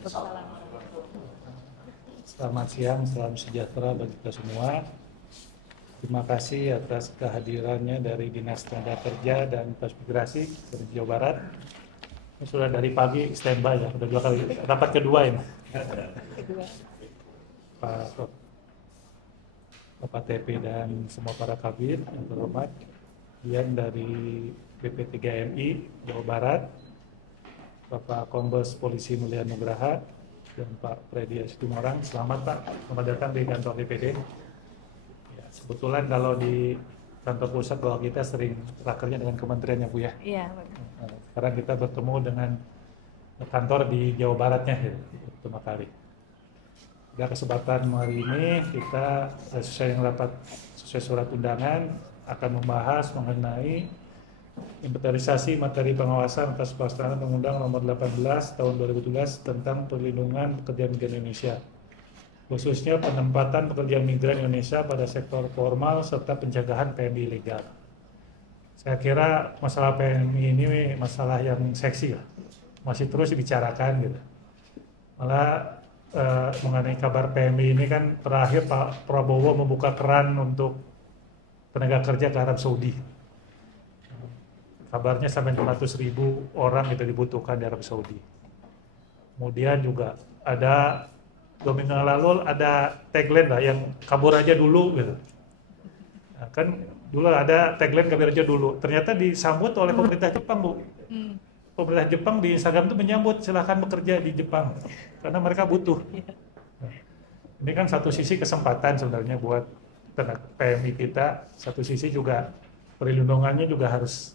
Waalaikumsalam. Selamat siang, salam sejahtera bagi kita semua. Terima kasih atas kehadirannya dari Dinas Tenaga Kerja dan Transmigrasi Provinsi Jawa Barat. Ini sudah dari pagi standby ya, sudah 2 kali rapat kedua ini. Bapak TP dan semua para kabin yang terhormat, yang dari BP3MI Jawa Barat, Bapak Kombes Polisi Mulia Nugraha, dan Pak Freddy Situmorang. Selamat Pak, selamat datang di kantor DPD. Ya, kebetulan kalau di kantor pusat kalau kita sering rakernya dengan kementerian ya Bu ya. Iya. Sekarang kita bertemu dengan kantor di Jawa Baratnya ya, pertama kali. Pada kesempatan hari ini kita sesuai surat undangan akan membahas mengenai inventarisasi materi pengawasan atas pelaksanaan Undang-Undang Nomor 18 Tahun 2017 tentang perlindungan pekerja migran Indonesia, khususnya penempatan pekerja migran Indonesia pada sektor formal serta pencegahan PMI ilegal. Saya kira masalah PMI ini masalah yang seksi lah, masih terus dibicarakan gitu. Malah mengenai kabar PMI ini kan terakhir Pak Prabowo membuka keran untuk tenaga kerja ke Arab Saudi. Kabarnya sampai 200.000 orang itu dibutuhkan di Arab Saudi. Kemudian juga ada 2 minggu lalu ada tagline lah yang kabur aja dulu gitu. Nah, kan dulu ada tagline kabur aja dulu. Ternyata disambut oleh pemerintah Jepang Bu. Pemerintah Jepang di Instagram itu menyambut silahkan bekerja di Jepang karena mereka butuh. Nah, ini kan satu sisi kesempatan sebenarnya buat tenaga PMI kita, satu sisi juga perlindungannya juga harus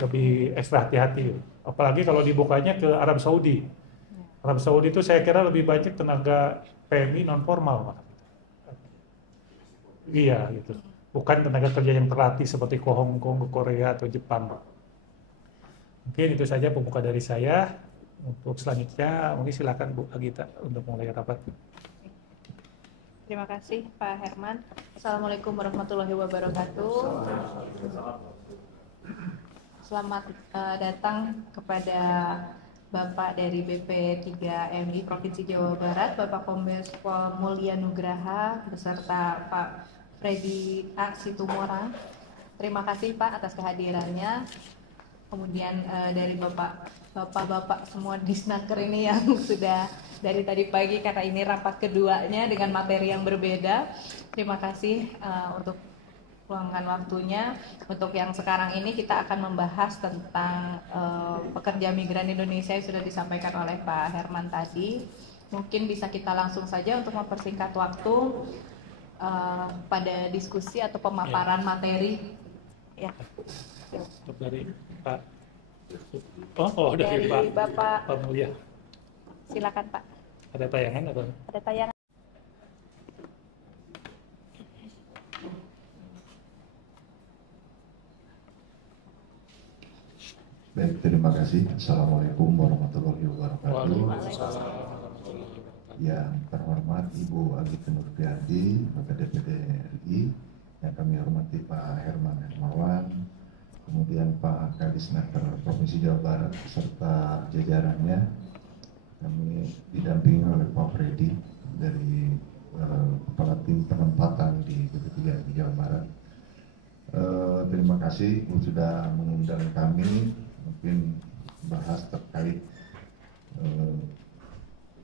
lebih ekstra hati-hati. Apalagi kalau dibukanya ke Arab Saudi. Arab Saudi itu saya kira lebih banyak tenaga PMI non formal. Iya gitu. Bukan tenaga kerja yang terlatih seperti ke Hong Kong, ke Korea atau Jepang. Mungkin itu saja pembuka dari saya. Untuk selanjutnya mungkin silakan Bu Agita untuk mulai rapat. Terima kasih Pak Herman. Assalamualaikum warahmatullahi wabarakatuh. Selamat datang kepada Bapak dari BP3MI Provinsi Jawa Barat, Bapak Kombes Pol Mulia Nugraha, beserta Pak Freddy Situmorang. Terima kasih Pak atas kehadirannya. Kemudian dari Bapak-Bapak semua Disnaker ini yang sudah dari tadi pagi karena ini rapat keduanya dengan materi yang berbeda. Terima kasih untuk luangkan waktunya. Untuk yang sekarang ini kita akan membahas tentang pekerja migran Indonesia yang sudah disampaikan oleh Pak Herman tadi. Mungkin bisa kita langsung saja untuk mempersingkat waktu pada diskusi atau pemaparan materi. Ya. Dari Pak. Dari Bapak Mulia. Silakan Pak. Ada tayangan atau? Ada tayangan. Baik, terima kasih. Assalamualaikum warahmatullahi wabarakatuh. Yang terhormat Ibu Agita Nurfianti, Bapak DPD RI, yang kami hormati Pak Herman Hermawan, kemudian Pak Kadisnaker Provinsi Jawa Barat serta jajarannya. Kami didampingi oleh Pak Freddy dari Kepala Tim Penempatan di BP3 Jawa Barat. Terima kasih Bu sudah mengundang kami, mungkin bahas terkait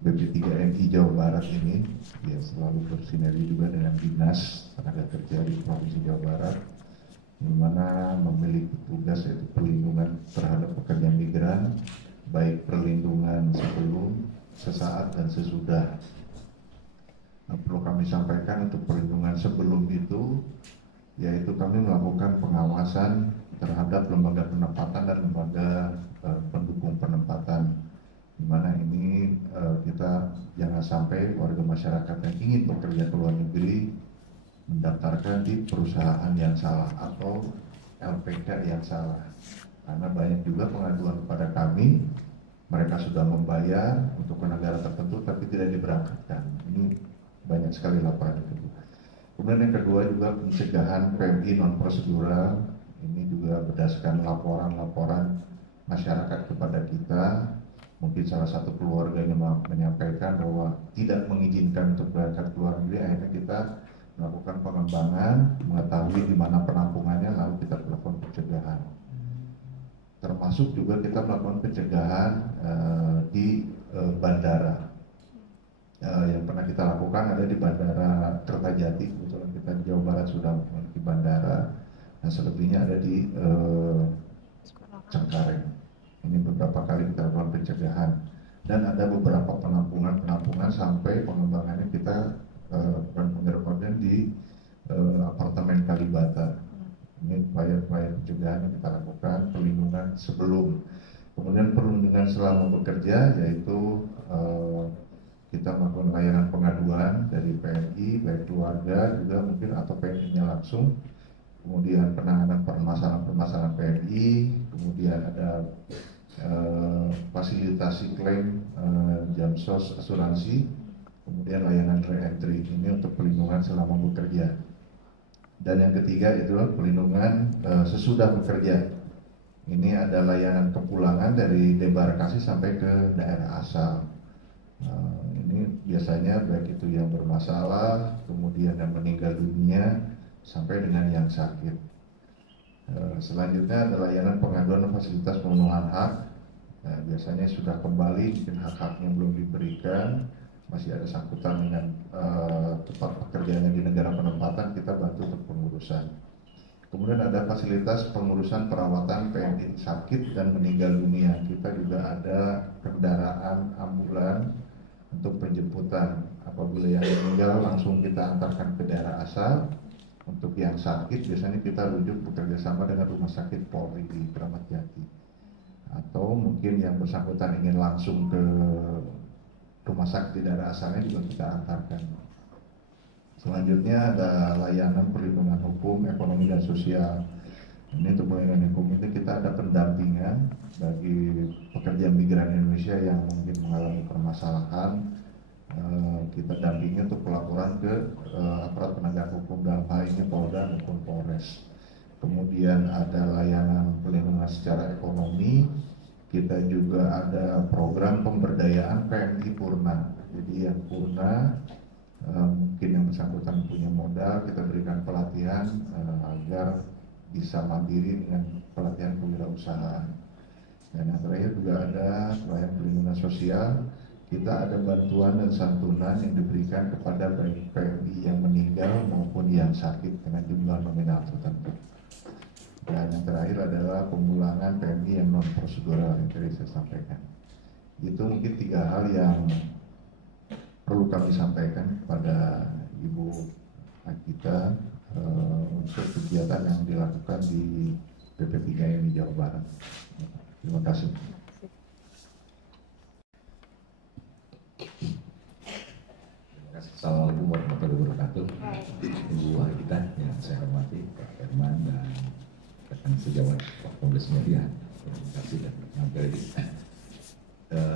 BP3MI Jawa Barat ini. Ya, selalu bersinergi juga dengan Dinas Tenaga Kerja di Provinsi Jawa Barat, di mana memiliki tugas yaitu perlindungan terhadap pekerja migran, baik perlindungan sebelum, sesaat, dan sesudah. Nah, perlu kami sampaikan untuk perlindungan sebelum itu, yaitu kami melakukan pengawasan terhadap lembaga penempatan dan lembaga pendukung penempatan, di mana ini kita jangan sampai warga masyarakat yang ingin bekerja ke luar negeri mendaftarkan di perusahaan yang salah atau LPK yang salah. Karena banyak juga pengaduan kepada kami, mereka sudah membayar untuk ke negara tertentu tapi tidak diberangkatkan. Ini banyak sekali laporan itu. Kemudian yang kedua juga pencegahan PMI non prosedural. Ini juga berdasarkan laporan-laporan masyarakat kepada kita, mungkin salah satu keluarganya menyampaikan bahwa tidak mengizinkan untuk berangkat ke luar negeri, akhirnya kita melakukan pengembangan, mengetahui di mana penampungannya, lalu kita melakukan pencegahan. Termasuk juga kita melakukan pencegahan di bandara. Yang pernah kita lakukan ada di Bandara Kertajati, kebetulan kita di Jawa Barat sudah memiliki bandara, dan selebihnya ada di Cengkareng. Ini beberapa kali kita lakukan pencegahan, dan ada beberapa penampungan sampai pengembangannya kita lakukan di apartemen Kalibata. Ini upaya-upaya pencegahan yang kita lakukan, perlindungan sebelum, kemudian perlindungan selama bekerja, yaitu kita melakukan layanan pengaduan dari PMI, baik keluarga juga mungkin atau PMI-nya langsung, kemudian penanganan permasalahan PMI, kemudian ada fasilitasi klaim jamsos asuransi, kemudian layanan re-entry, ini untuk perlindungan selama bekerja. Dan yang ketiga itu perlindungan sesudah bekerja. Ini ada layanan kepulangan dari debarkasi sampai ke daerah asal. Ini biasanya baik itu yang bermasalah, kemudian yang meninggal dunia, sampai dengan yang sakit. Selanjutnya ada layanan pengaduan dan fasilitas pemenuhan hak. Biasanya sudah kembali, mungkin hak-haknya belum diberikan, masih ada sangkutan dengan tempat pekerjaannya di negara penempatan, kita bantu untuk pengurusan. Kemudian ada fasilitas pengurusan perawatan PMI sakit dan meninggal dunia. Kita juga ada kendaraan ambulan untuk penjemputan. Apabila yang meninggal langsung kita antarkan ke daerah asal. Untuk yang sakit biasanya kita rujuk bekerja sama dengan Rumah Sakit Polri di Kramat Jati. Atau mungkin yang bersangkutan ingin langsung ke rumah sakit di daerah asalnya juga kita antarkan. Selanjutnya ada layanan perlindungan hukum, ekonomi dan sosial. Ini untuk perlindungan hukum itu kita ada pendampingan bagi pekerja migran Indonesia yang mungkin mengalami permasalahan. Kita dampingi untuk pelaporan ke aparat penegak hukum, dalam hal ini Polda maupun Polres. Kemudian ada layanan perlindungan secara ekonomi. Kita juga ada program pemberdayaan PMI Purna. Jadi yang Purna mungkin yang bersangkutan punya modal, kita berikan pelatihan agar bisa mandiri dengan pelatihan kewirausahaan. Dan yang terakhir juga ada layanan perlindungan sosial. Kita ada bantuan dan santunan yang diberikan kepada baik PMI yang meninggal maupun yang sakit dengan jumlah nominal tertentu. Dan yang terakhir adalah pemulangan PMI yang non prosedural yang tadi saya sampaikan. Itu mungkin 3 hal yang perlu kami sampaikan kepada Ibu Agita untuk kegiatan yang dilakukan di PP3MI Jawa Barat. Terima kasih. Assalamualaikum warahmatullahi wabarakatuh. Ibu Agita yang saya hormati, Pak Herman dan rekan sejawat Pak Kombes Media. Terima kasih dan materi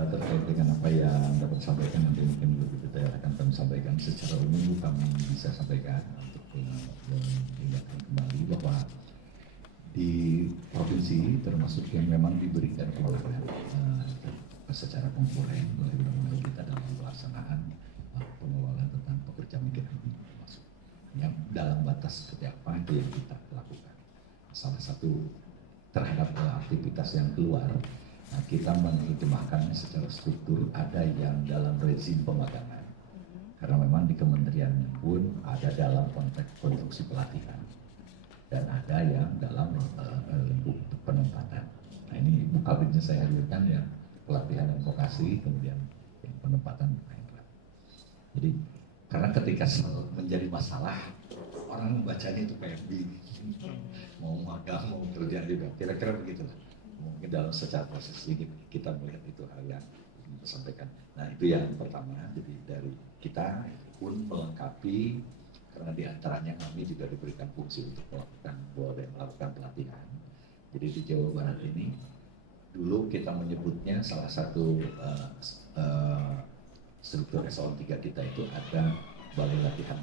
terkait dengan apa yang dapat disampaikan, nanti mungkin lebih detail akan kami sampaikan secara umum. Kami bisa sampaikan untuk mengingatkan kembali bahwa di provinsi termasuk yang memang diberikan kewenangan secara konkuren oleh undang-undang kita dalam pelaksanaan pengelolaan tentang pekerja migran ini, maksudnya dalam batas seperti apa itu yang kita lakukan. Salah satu terhadap aktivitas yang keluar, kita menerjemahkannya secara struktur, ada yang dalam rezim pemagangan, karena memang di kementerian pun ada dalam konteks konstruksi pelatihan, dan ada yang dalam lingkup penempatan. Nah ini mukabirnya saya hadirkan ya, pelatihan dan vokasi, kemudian yang penempatan. Jadi karena ketika menjadi masalah, orang membacanya itu PMI, mau magang, mau kerja juga, kira-kira begitulah. Mungkin dalam secara proses sedikit kita melihat itu hal yang ingin disampaikan. Nah itu yang pertama, jadi dari kita pun melengkapi, karena diantaranya kami juga diberikan fungsi untuk melakukan pelatihan. Jadi di Jawa Barat ini, dulu kita menyebutnya salah satu struktur eselon 3 kita itu ada balai latihan.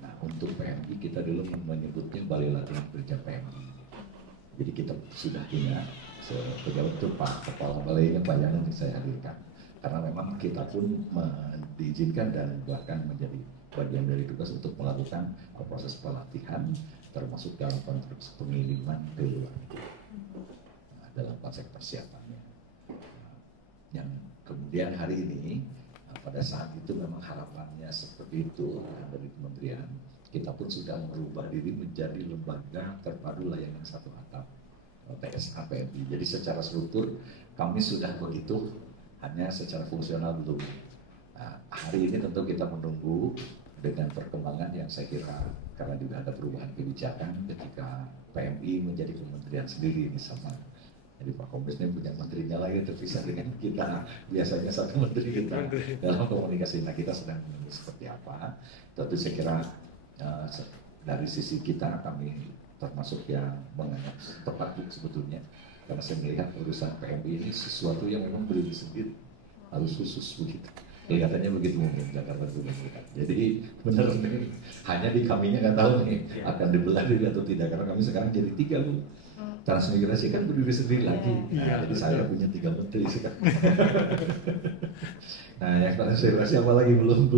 Nah untuk PMI kita dulu menyebutnya balai latihan kerja PMI. Jadi kita sudah punya pejabat itu Pak Kepala Balainya Pak Yana yang saya hadirkan. Karena memang kita pun diizinkan dan bahkan menjadi bagian dari tugas untuk melakukan proses pelatihan termasuk dalam konteks pengiriman ke luar dalam konteks persiapannya. Yang kemudian hari ini pada saat itu memang harapannya seperti itu dari kementerian, kita pun sudah merubah diri menjadi lembaga terpadu layanan satu atap PSA PMI. Jadi secara struktur kami sudah begitu, hanya secara fungsional belum. Nah, hari ini tentu kita menunggu dengan perkembangan yang saya kira karena juga ada perubahan kebijakan ketika PMI menjadi kementerian sendiri misalnya. Jadi Pak Kombes ini punya menterinya lagi terpisah dengan kita. Biasanya satu menteri kita dalam komunikasi. Nah kita sedang menunggu seperti apa. Tentu saya kira dari sisi kita kami termasuk yang menganggap tepat sebetulnya. Karena saya melihat urusan PMI ini sesuatu yang memang berdiri sendiri. Harus khusus begitu. Kelihatannya begitu mungkin Jakarta juga melihat. Jadi benar hanya di kaminya nggak tahu nih akan dibelah diri atau tidak. Karena kami sekarang jadi 3 Bu. Transmigrasi kan berdiri sendiri lagi. Nah, jadi saya punya 3 menteri sekarang. Nah, yang transmigrasi apa lagi belum.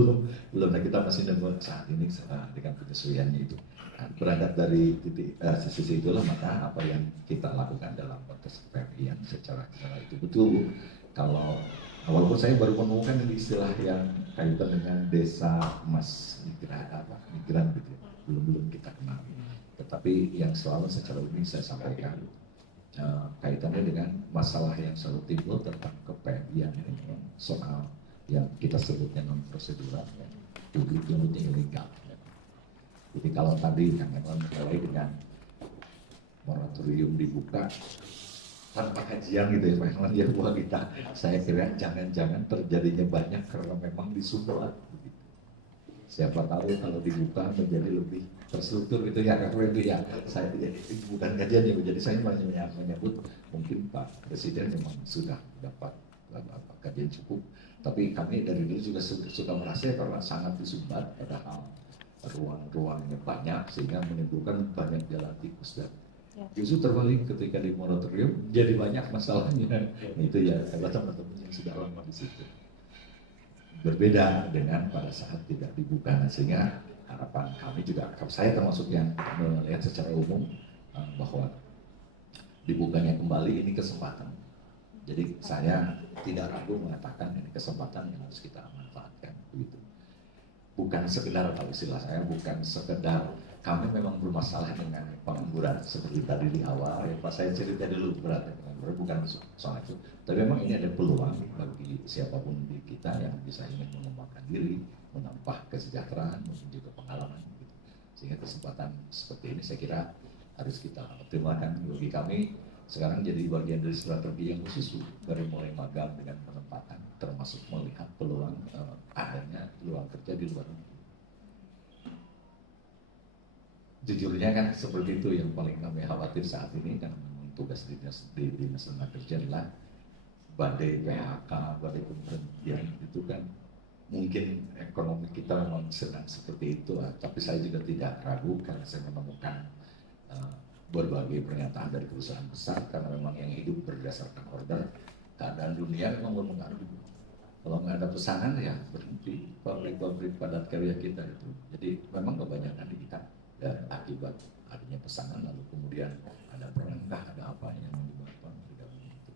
Nah, kita masih nunggu saat ini dengan penyesuaiannya itu. Nah, berangkat dari sisi itulah maka apa yang kita lakukan dalam konteks PMI secara itu betul. Kalau walaupun saya baru menemukan istilah yang kaitan dengan desa emas migran gitu, belum kita kenal. Tetapi yang selalu secara umum saya sampaikan kaitannya dengan masalah yang selalu timbul tentang kePMI ini soal yang kita sebutnya non prosedural, publik ilegal. Jadi kalau tadi yang memang mulai dengan moratorium dibuka tanpa kajian gitu ya Pak Herman ya buat kita, saya kira jangan-jangan terjadinya banyak karena memang disumbat. Siapa tahu kalau dibuka menjadi lebih terstruktur gitu ya karena itu ya saya bukan kajian ya, jadi saya menyebut mungkin Pak Presiden memang sudah dapat kajian cukup, tapi kami dari dulu juga suka merasa ya, karena sangat disumbat padahal ruang-ruangnya banyak sehingga menimbulkan banyak jalan tikus dan justru terbalik ketika di moratorium jadi banyak masalahnya. Itu ya kalau teman-teman yang sudah lama di situ. Berbeda dengan pada saat tidak dibuka, sehingga harapan kami juga, saya termasuk yang melihat secara umum bahwa dibukanya kembali ini kesempatan. Jadi saya tidak ragu mengatakan ini kesempatan yang harus kita manfaatkan begitu. Bukan sekedar, kalau istilah saya bukan sekedar kami memang bermasalah dengan pengangguran seperti tadi di awal ya Pak, saya cerita dulu berat ya, pengangguran bukan soal itu, tapi memang ini ada peluang bagi siapapun di kita yang bisa ingin mengembangkan diri, menambah kesejahteraan, mungkin juga pengalaman gitu. Sehingga kesempatan seperti ini saya kira harus kita optimalkan. Bagi kami sekarang jadi bagian dari strategi yang khusus dari mulai magang dengan penempatan, termasuk melihat peluang adanya peluang kerja di luar negeri. Jujurnya kan seperti itu yang paling kami khawatir saat ini, karena memang tugas dinas tenaga kerja adalah badai PHK, badai pemberhentian itu kan mungkin ekonomi kita memang sedang seperti itu, tapi saya juga tidak ragu karena saya menemukan berbagai pernyataan dari perusahaan besar karena memang yang hidup berdasarkan order, keadaan dunia memang mempengaruhi. Kalau nggak ada pesanan ya berhenti pabrik-pabrik padat karya kita itu. Jadi memang kebanyakan di kita. Dan akibat adanya pesanan lalu kemudian ada perangkah, ada apa yang menyebabkan tidak begitu.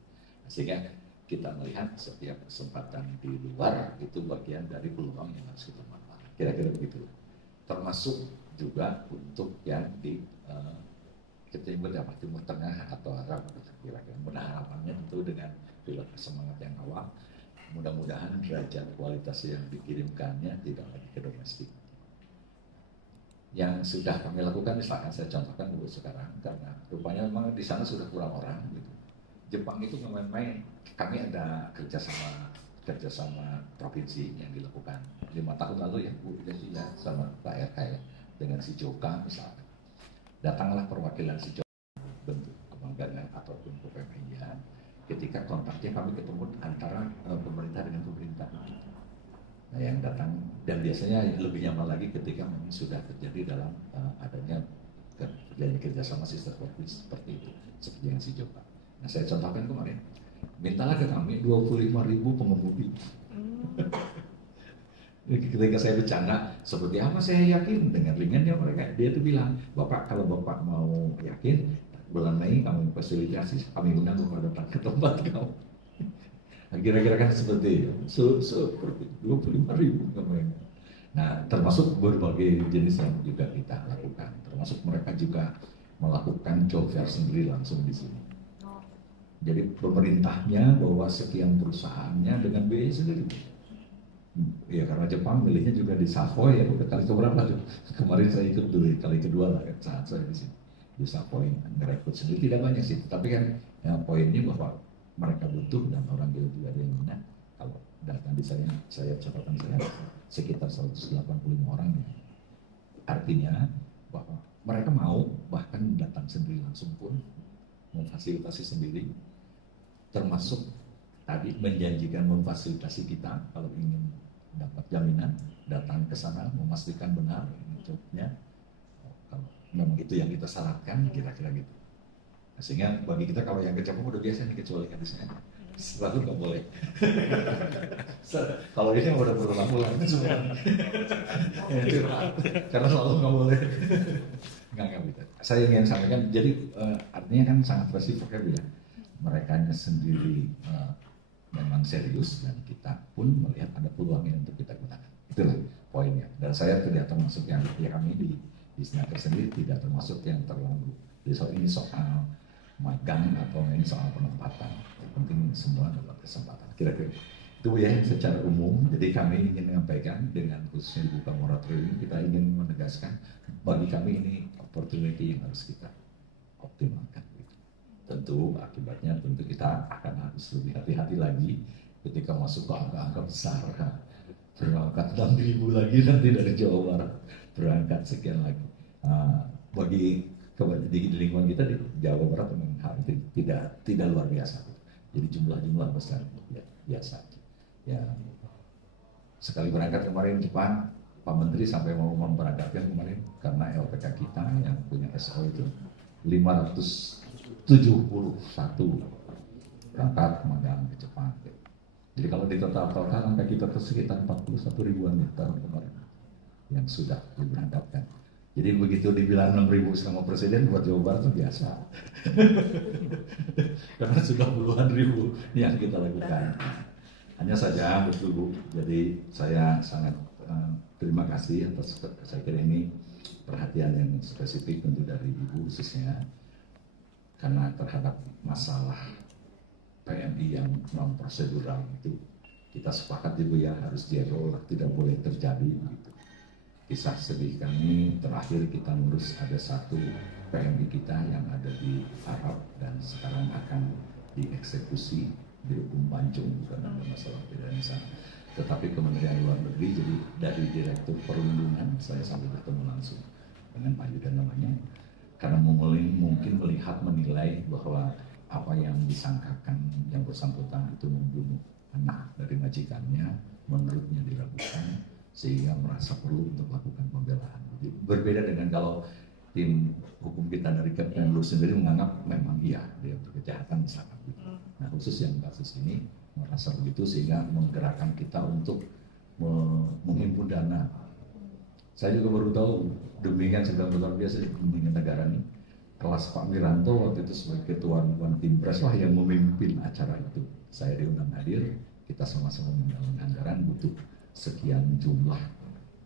Sehingga kita melihat setiap kesempatan di luar itu bagian dari peluang yang harus kita manfaatkan. Kira-kira begitu. Termasuk juga untuk yang di Timur Tengah atau Arab kira-kira. Harapannya tentu dengan semangat yang awal, mudah-mudahan derajat kualitas yang dikirimkannya tidak lagi ke domestik. Yang sudah kami lakukan misalkan saya contohkan dulu sekarang karena rupanya memang di sana sudah kurang orang gitu. Jepang itu nggak main-main. Kami ada kerjasama provinsi yang dilakukan 5 tahun lalu ya Bu jadi ya sama Pak RK ya dengan si Joka misalnya. Datanglah perwakilan si Joka bentuk kebanggaan ataupun kepentingan. Ketika kontaknya kami ketemu antara pemerintah dengan pemerintah. Nah, yang datang dan biasanya lebih nyaman lagi ketika memang sudah terjadi dalam adanya Kerjanya kerjasama sister provinsi seperti itu, seperti yang si Jopa. Nah saya contohkan kemarin, mintalah ke kami 25.000 pengemudi. Ketika saya bercanda, seperti apa saya yakin dengan ringannya mereka, dia tuh bilang, Bapak kalau Bapak mau yakin, bulan Mei kami fasilitasi, kami undang Bapak datang ke tempat kamu. Kira-kira kan seperti itu, seperti 25.000 kemarin. Nah, termasuk berbagai jenis yang juga kita lakukan, termasuk mereka juga melakukan job fair sendiri langsung di sini. Jadi pemerintahnya bawa sekian perusahaannya dengan biaya sendiri. Ya karena Jepang milihnya juga di Savoy ya, udah kali keberapa tuh? Kemarin saya ikut dulu kali kedua lah saat saya di sini di Savoy, ngerekrut sendiri tidak banyak sih, tapi kan ya, poinnya bahwa mereka butuh dan orang juga ada yang minat. Kalau data di saya catatan saya sekitar 185 orang, artinya bahwa mereka mau bahkan datang sendiri langsung pun memfasilitasi sendiri, termasuk tadi menjanjikan memfasilitasi kita kalau ingin dapat jaminan datang ke sana memastikan benar jobnya kalau memang itu yang kita syaratkan kira-kira gitu. Nah, sehingga bagi kita kalau yang ke Jepang udah biasa nih kecuali kan di sana selalu nggak boleh. Kalau ini udah berulang-ulang semua karena selalu nggak boleh. Nggak bisa. Saya ingin sampaikan jadi artinya kan sangat resiprokal ya. Mereka sendiri memang serius dan kita pun melihat ada peluangnya untuk kita gunakan. Itulah poinnya. Dan saya tidak termasuk yang kami di Sinaker sendiri tidak termasuk yang terlalu. Jadi ini soal magang atau ini soal penempatan. Yang penting semua dapat kesempatan. Kira-kira itu ya secara umum. Jadi kami ingin menyampaikan dengan khususnya di Buka Moratorium ini kita ingin menegaskan bagi kami ini opportunity yang harus kita optimalkan. Tentu akibatnya tentu kita akan harus lebih hati-hati lagi ketika masuk ke angka-angka besar. Berangkat 6.000 lagi nanti dari Jawa Barat berangkat sekian lagi. Bagi di lingkungan kita di Jawa Barat memang hal itu tidak luar biasa. Jadi jumlah besar biasa. Ya sekali berangkat kemarin Jepang, Pak Menteri sampai mau memberangkatkan kemarin karena LPK kita yang punya SO itu 571 berangkat magang ke Jepang. Jadi kalau ditotal-total angka kita itu sekitar 41 ribuan ya tahun kemarin yang sudah diberangkatkan. Jadi begitu dibilang 6.000 sama Presiden buat Jawa Barat itu biasa. Karena sudah puluhan ribu yang kita lakukan. Hanya saja betul Bu, jadi saya sangat terima kasih atas saya kira ini perhatian yang spesifik tentu dari Ibu khususnya karena terhadap masalah PMI yang non prosedural itu kita sepakat Ibu ya harus diolah, tidak boleh terjadi gitu. Kisah sedih kami terakhir kita ngurus ada satu PMI kita yang ada di Arab dan sekarang akan dieksekusi di hukum Pancung karena ada masalah pidana sana. Tetapi Kementerian Luar Negeri jadi dari Direktur Perlindungan saya sampai bertemu langsung dengan Pak Yudan namanya karena mungkin melihat menilai bahwa apa yang disangkakan yang bersangkutan itu membunuh anak dari majikannya menurutnya diragukan sehingga merasa perlu untuk melakukan pembelaan. Jadi, berbeda dengan kalau tim hukum kita dari Kemenlu sendiri menganggap memang iya dia kejahatan misalkan. Nah khusus yang kasus ini merasa begitu sehingga menggerakkan kita untuk menghimpun dana. Saya juga baru tahu demikian sedang luar biasa di pembimbingan negara ini. Kelas Pak Wiranto waktu itu sebagai ketua One Team Press lah yang memimpin acara itu. Saya diundang hadir, kita sama-sama menggalang anggaran butuh sekian jumlah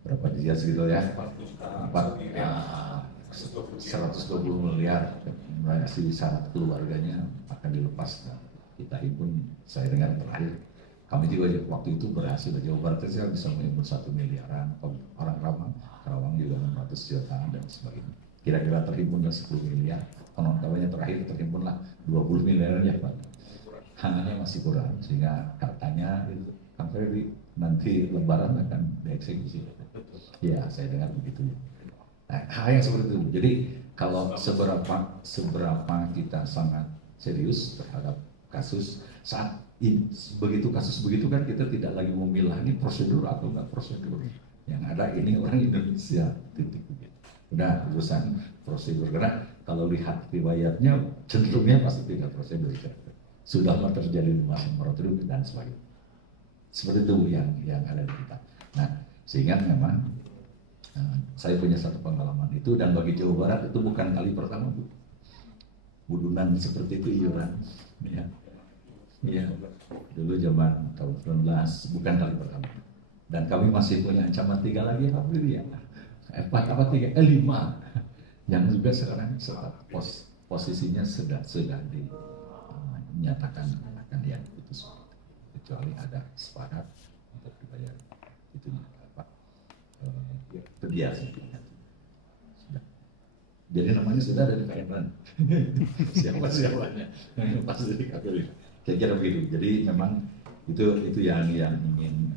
berapa dia segitu ya 120 miliar masih syarat keluarganya akan dilepas. Nah, kita pun saya dengar terakhir kami juga waktu itu berhasil di Jawa Barat saya bisa mengimpun 1 miliaran orang Karawang juga 600 jutaan dan sebagainya. Kira-kira terhimpun 10 miliar kawan-kawannya terakhir terhimpunlah 20 miliar ya Pak. Hanya masih kurang sehingga katanya Kang Ferry nanti Lebaran akan dieksekusi. Ya, saya dengar begitu. Nah, hal yang seperti itu. Jadi kalau seberapa kita sangat serius terhadap kasus saat ini, begitu kasus begitu kan kita tidak lagi memilah ini prosedur atau enggak prosedur. Yang ada ini orang Indonesia titik. udah urusan prosedur. Karena kalau lihat riwayatnya cenderungnya pasti tidak prosedur. Sudah terjadi masa moratorium dan sebagainya. Seperti itu yang ada di kita. Nah, sehingga memang saya punya satu pengalaman itu, dan bagi Jawa Barat itu bukan kali pertama, Bu. Budunan seperti itu iuran, ya. Iya, dulu zaman tahun 19 bukan kali pertama. Dan kami masih punya ancaman 3 lagi, alhamdulillah. 4 apa 3? 5. Yang juga sekarang posisinya sudah dinyatakan akan yang putus, kecuali ada sepakat untuk dibayar itu apa terbiasa. Jadi namanya sudah ada di PNN. Siapa-siapanya pasti di KPU. Kira-kira begitu. Jadi memang itu yang ingin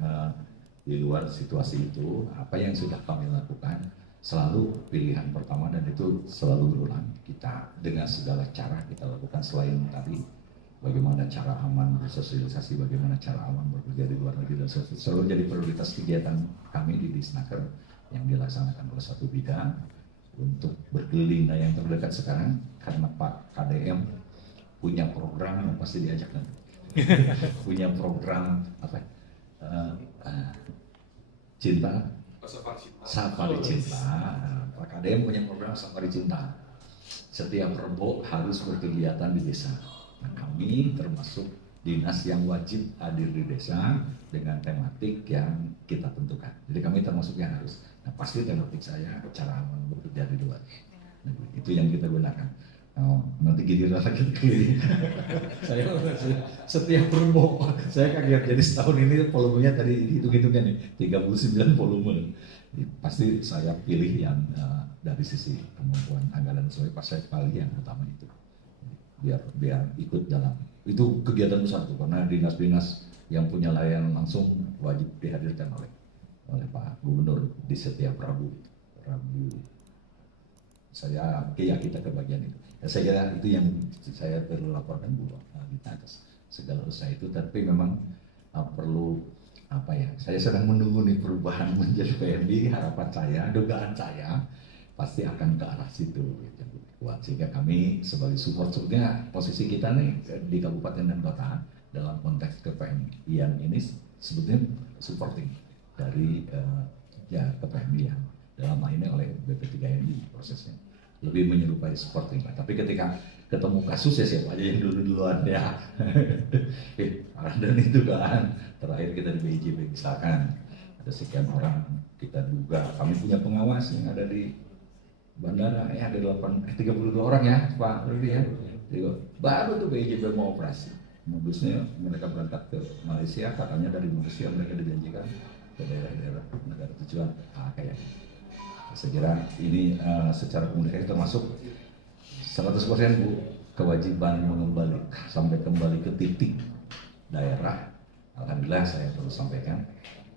di luar situasi itu, apa yang sudah kami lakukan selalu pilihan pertama, dan itu selalu berulang. Kita dengan segala cara kita lakukan, selain tadi bagaimana cara aman bersosialisasi, bagaimana cara aman bekerja di luar negeri, dan selalu jadi prioritas kegiatan kami di Disnaker yang dilaksanakan oleh satu bidang untuk berkeliling. Nah, yang terdekat sekarang karena Pak KDM punya program yang pasti diajak nanti. Punya program apa? Cinta, Safari Cinta. Pak KDM punya program Safari Cinta. Setiap Rebo harus berkegiatan di desa. Nah, kami termasuk dinas yang wajib hadir di desa dengan tematik yang kita tentukan. Jadi kami termasuk yang harus. Nah, pasti tematik saya cara bekerja di luar. Nah, itu yang kita gunakan. Nanti giliran lagi keliling. saya setiap Rebo, saya kaget. Jadi setahun ini volumenya tadi hitung-hitungnya nih 39 volume. Pasti saya pilih yang dari sisi kemampuan anggaran sesuai, pas saya pilih yang utama itu. Biar ikut dalam itu kegiatan besar tuh, karena dinas-dinas yang punya layanan langsung wajib dihadirkan oleh Pak Gubernur di setiap Rabu. Kita kebagian itu. Ya, saya kira itu yang saya perlu laporkan, Bu, di atas segala usaha itu. Tapi memang perlu apa ya? Saya sedang menunggu nih perubahan menjadi PMI. Harapan saya, dugaan saya pasti akan ke arah situ, gitu, kuat. Sehingga kami sebagai support, juga posisi kita nih di kabupaten dan kota dalam konteks ke PMI yang ini sebetulnya supporting dari ke PMI yang dalam hal ini oleh BP3MI prosesnya lebih menyerupai supporting. Tapi ketika ketemu kasus ya siapa aja yang duluan ya. Dan itu kan terakhir kita di BIJB misalkan ada sekian orang, kita duga kami punya pengawas yang ada di bandara ada 32 orang ya Pak Rudi ya. Baru tuh BIJB mau operasi. Modusnya mereka berangkat ke Malaysia, katanya dari Malaysia mereka dijanjikan ke daerah-daerah negara tujuan kayak gitu. Saya kira ini secara komunikasi termasuk 100% Bu, kewajiban sampai kembali ke titik daerah. Alhamdulillah saya perlu sampaikan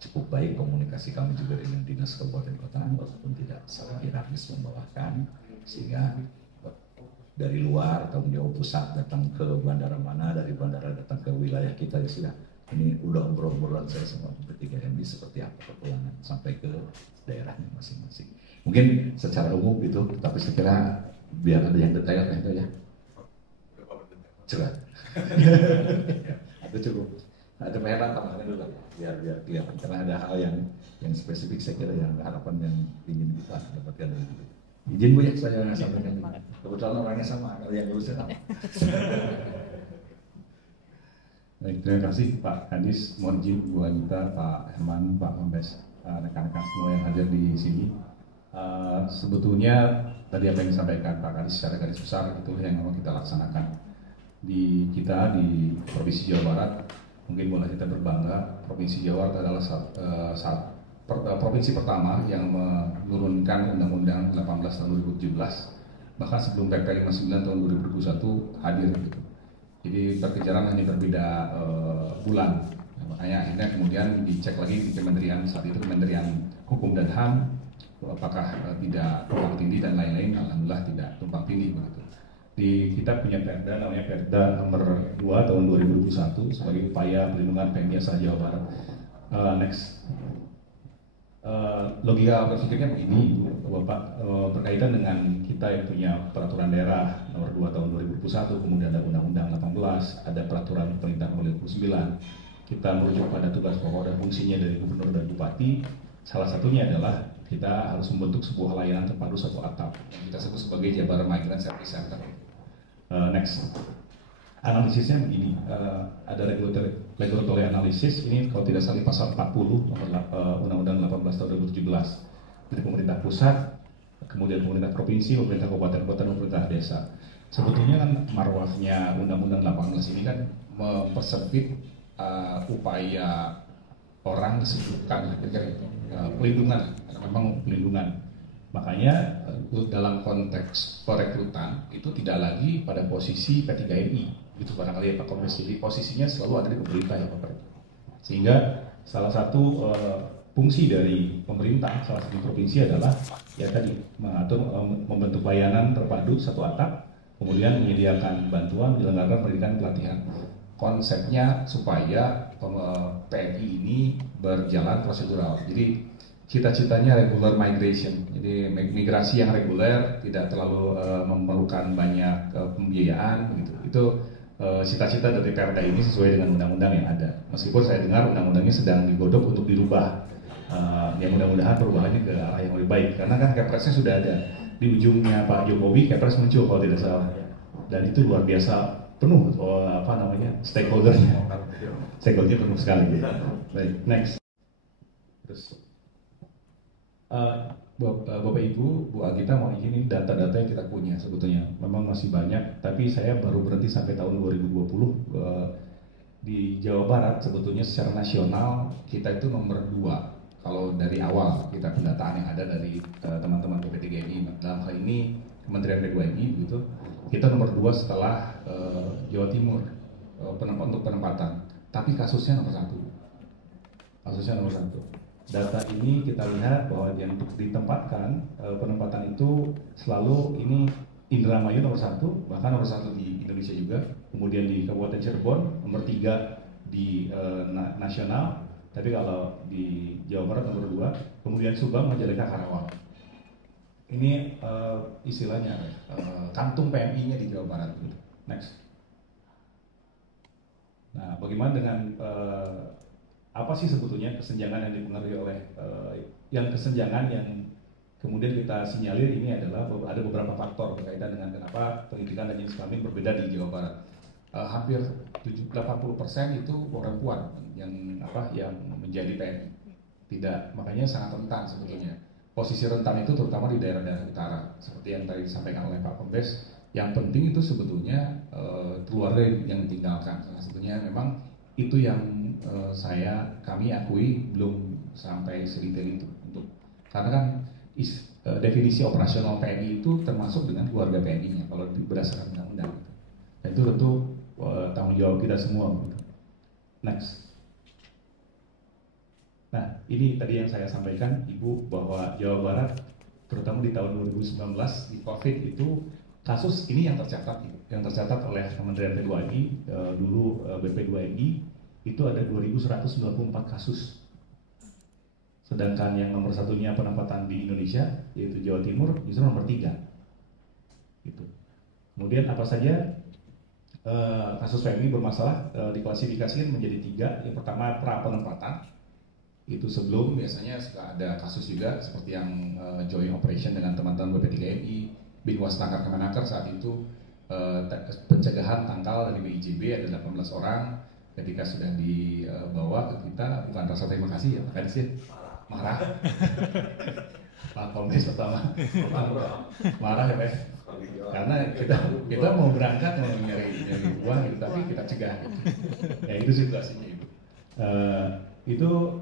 cukup baik komunikasi kami juga dengan dinas kabupaten kota, walaupun tidak sangat hierarkis membawahkan, sehingga dari luar tanggung jawab pusat datang ke bandara mana, dari bandara datang ke wilayah kita ya sudah. Ini udah obrolan saya sama BP3MI seperti apa kepulangan sampai ke daerahnya masing-masing. Mungkin secara umum gitu, tapi saya kira biar ada yang detail itu ya. Cepat. Itu cukup. Ada PR tambahkan dulu biar kelihatan, karena ada hal yang spesifik saya kira yang harapan yang ingin kita dapatkan dari itu. Izin Bu ya saya sampaikan. Kebetulan orangnya sama, kalau yang urusnya sama. Baik, terima kasih Pak Kadis, mohon izin Bu Anita, Pak Herman, Pak Kombes, rekan-rekan semua yang hadir di sini. Sebetulnya tadi apa yang disampaikan Pak Kadis secara garis besar itu yang memang kita laksanakan di Provinsi Jawa Barat. Mungkin boleh kita berbangga, Provinsi Jawa Barat adalah provinsi pertama yang menurunkan Undang-Undang 18 tahun 2017, bahkan sebelum PP 59 tahun 2021 hadir gitu. Jadi berkejaran hanya berbeda bulan. Makanya akhirnya kemudian dicek lagi di Kementerian saat itu, Kementerian Hukum dan HAM, apakah tidak tumpang tindih dan lain-lain. Alhamdulillah tidak tumpang tindih begitu. Kita punya Perda namanya Perda nomor 2 tahun 2021 sebagai upaya perlindungan PMI asal Jawa Barat. logika berpikirnya begini, Bapak, berkaitan dengan kita yang punya peraturan daerah nomor 2 tahun 2021, kemudian ada Undang-Undang 18, ada peraturan pemerintah nomor 59. Kita merujuk pada tugas pokok dan fungsinya dari gubernur dan bupati. Salah satunya adalah kita harus membentuk sebuah layanan terpadu satu atap yang kita sebut sebagai Jabar Migrant Service Center. Next. Analisisnya begini, ada regulatory analysis, ini kalau tidak salah pasal 40 Undang-Undang 18 tahun 2017 dari pemerintah pusat, kemudian pemerintah provinsi, pemerintah kabupaten kota, dan pemerintah desa. Sebetulnya kan marwahnya Undang-Undang 18 ini kan mempersempit upaya orang disebutkan pelindungan, karena memang pelindungan. Makanya dalam konteks perekrutan itu tidak lagi pada posisi P3MI. Itu barangkali ya Pak Kombes, jadi posisinya selalu ada di pemerintah ya Pak. Sehingga salah satu fungsi dari pemerintah, salah satu provinsi adalah ya tadi mengatur, membentuk layanan terpadu satu atap, kemudian menyediakan bantuan, menyelenggarakan pendidikan pelatihan. Konsepnya supaya PMI ini berjalan prosedural. Jadi cita-citanya regular migration, jadi migrasi yang reguler, tidak terlalu memerlukan banyak pembiayaan, gitu. Itu cita-cita dari Perda ini sesuai dengan undang-undang yang ada. Meskipun saya dengar undang-undangnya sedang digodok untuk dirubah, ya mudah-mudahan perubahannya ke arah yang lebih baik. Karena kan Kepresnya sudah ada di ujungnya Pak Jokowi, Kepres muncul kalau tidak salah, dan itu luar biasa penuh, stakeholdernya penuh sekali. Baik, next. Terus. Bapak Ibu, Bu Agita mau izin, ini data-data yang kita punya sebetulnya memang masih banyak, tapi saya baru berhenti sampai tahun 2020 di Jawa Barat. Sebetulnya secara nasional kita itu nomor 2 kalau dari awal kita pendataan yang ada dari teman-teman BP3MI, dalam hal ini Kementerian P2MI begitu, kita nomor 2 setelah Jawa Timur untuk penempatan, tapi kasusnya nomor 1. Data ini kita lihat bahwa yang ditempatkan, penempatan itu selalu ini Indramayu nomor 1, bahkan nomor 1 di Indonesia juga, kemudian di Kabupaten Cirebon nomor 3 di nasional, tapi kalau di Jawa Barat nomor 2, kemudian Subang, Majalengka, Karawang. Ini istilahnya kantung PMI-nya di Jawa Barat. Next. Nah, bagaimana dengan apa sih sebetulnya kesenjangan yang dipengaruhi oleh kesenjangan yang kemudian kita sinyalir ini adalah ada beberapa faktor berkaitan dengan kenapa pendidikan dan jenis kelamin berbeda di Jawa Barat. Hampir 80% itu perempuan yang menjadi PMI. Tidak, makanya sangat rentan sebetulnya. Posisi rentan itu terutama di daerah-daerah utara, seperti yang tadi disampaikan oleh Pak Kombes. Yang penting itu sebetulnya keluarga yang ditinggalkan. Karena sebetulnya memang itu yang kami akui belum sampai sedetail itu, karena kan definisi operasional PMI itu termasuk dengan keluarga PMI-nya kalau berdasarkan undang-undang, dan itu tentu tanggung jawab kita semua. Next. Nah, ini tadi yang saya sampaikan Ibu, bahwa Jawa Barat terutama di tahun 2019 di COVID itu kasus ini yang tercatat oleh Kementerian P2MI, dulu BP2MI itu ada 2.194 kasus. Sedangkan yang nomor satunya penempatan di Indonesia, yaitu Jawa Timur, justru nomor 3. Gitu. Kemudian apa saja kasus PMI bermasalah diklasifikasikan menjadi 3. Yang pertama pra penempatan, itu sebelum biasanya suka ada kasus juga seperti yang joint operation dengan teman-teman BP3MI, Binwas Tangkap Kemenaker saat itu, pencegahan tangkal dari BIJB ada 18 orang. Ketika sudah dibawa ke kita, bukan rasa terima kasih ya, makanya sih marah. Pak Kombes pertama marah ya Pak, karena kita mau berangkat mau nyari uang gitu, tapi kita cegah. Ya itu situasinya itu. Itu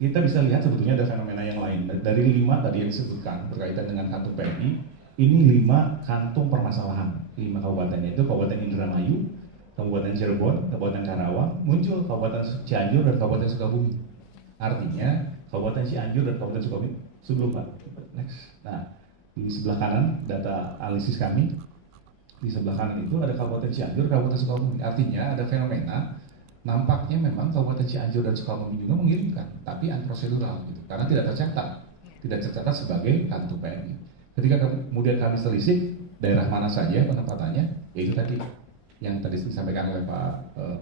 kita bisa lihat sebetulnya ada fenomena yang lain. Dari 5 tadi yang disebutkan berkaitan dengan kantung PMI, ini 5 kantung permasalahan, 5 kabupaten, yaitu Kabupaten Indramayu, Kabupaten Cirebon, Kabupaten Karawang, muncul Kabupaten Cianjur dan Kabupaten Sukabumi. Artinya Kabupaten Cianjur dan Kabupaten Sukabumi sebelum Pak. Next. Nah, di sebelah kanan data analisis kami, di sebelah kanan itu ada Kabupaten Cianjur, Kabupaten Sukabumi. Artinya ada fenomena nampaknya memang Kabupaten Cianjur dan Sukabumi juga mengirimkan, tapi unprosedural gitu, karena tidak tercatat sebagai kartu PMI. Ketika kemudian kami telisik daerah mana saja penempatannya, yaitu tadi yang tadi disampaikan oleh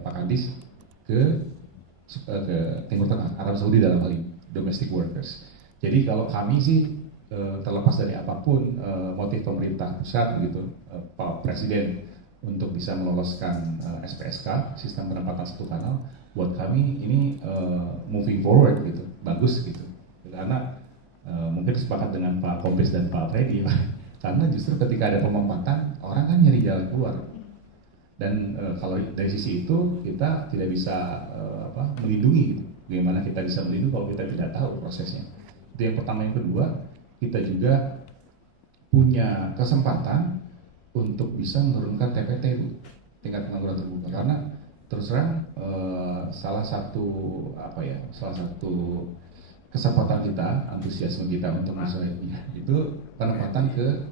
Pak Kadis ke Timur Tengah, Arab Saudi dalam hal ini, domestic workers. Jadi kalau kami sih terlepas dari apapun motif pemerintah pusat gitu, Pak Presiden untuk bisa meloloskan SPSK, sistem penempatan satu kanal, buat kami ini moving forward gitu, bagus gitu. Karena mungkin sepakat dengan Pak Kombes dan Pak Freddy, karena justru ketika ada pemempatan, orang kan nyari jalan keluar. Dan kalau dari sisi itu kita tidak bisa melindungi gitu. Bagaimana kita bisa melindungi kalau kita tidak tahu prosesnya. Itu yang pertama. Yang kedua, kita juga punya kesempatan untuk bisa menurunkan TPT, Bu, tingkat pengangguran terbuka. Karena terus terang salah satu kesempatan kita, antusiasme kita untuk masalah ini itu penempatan ke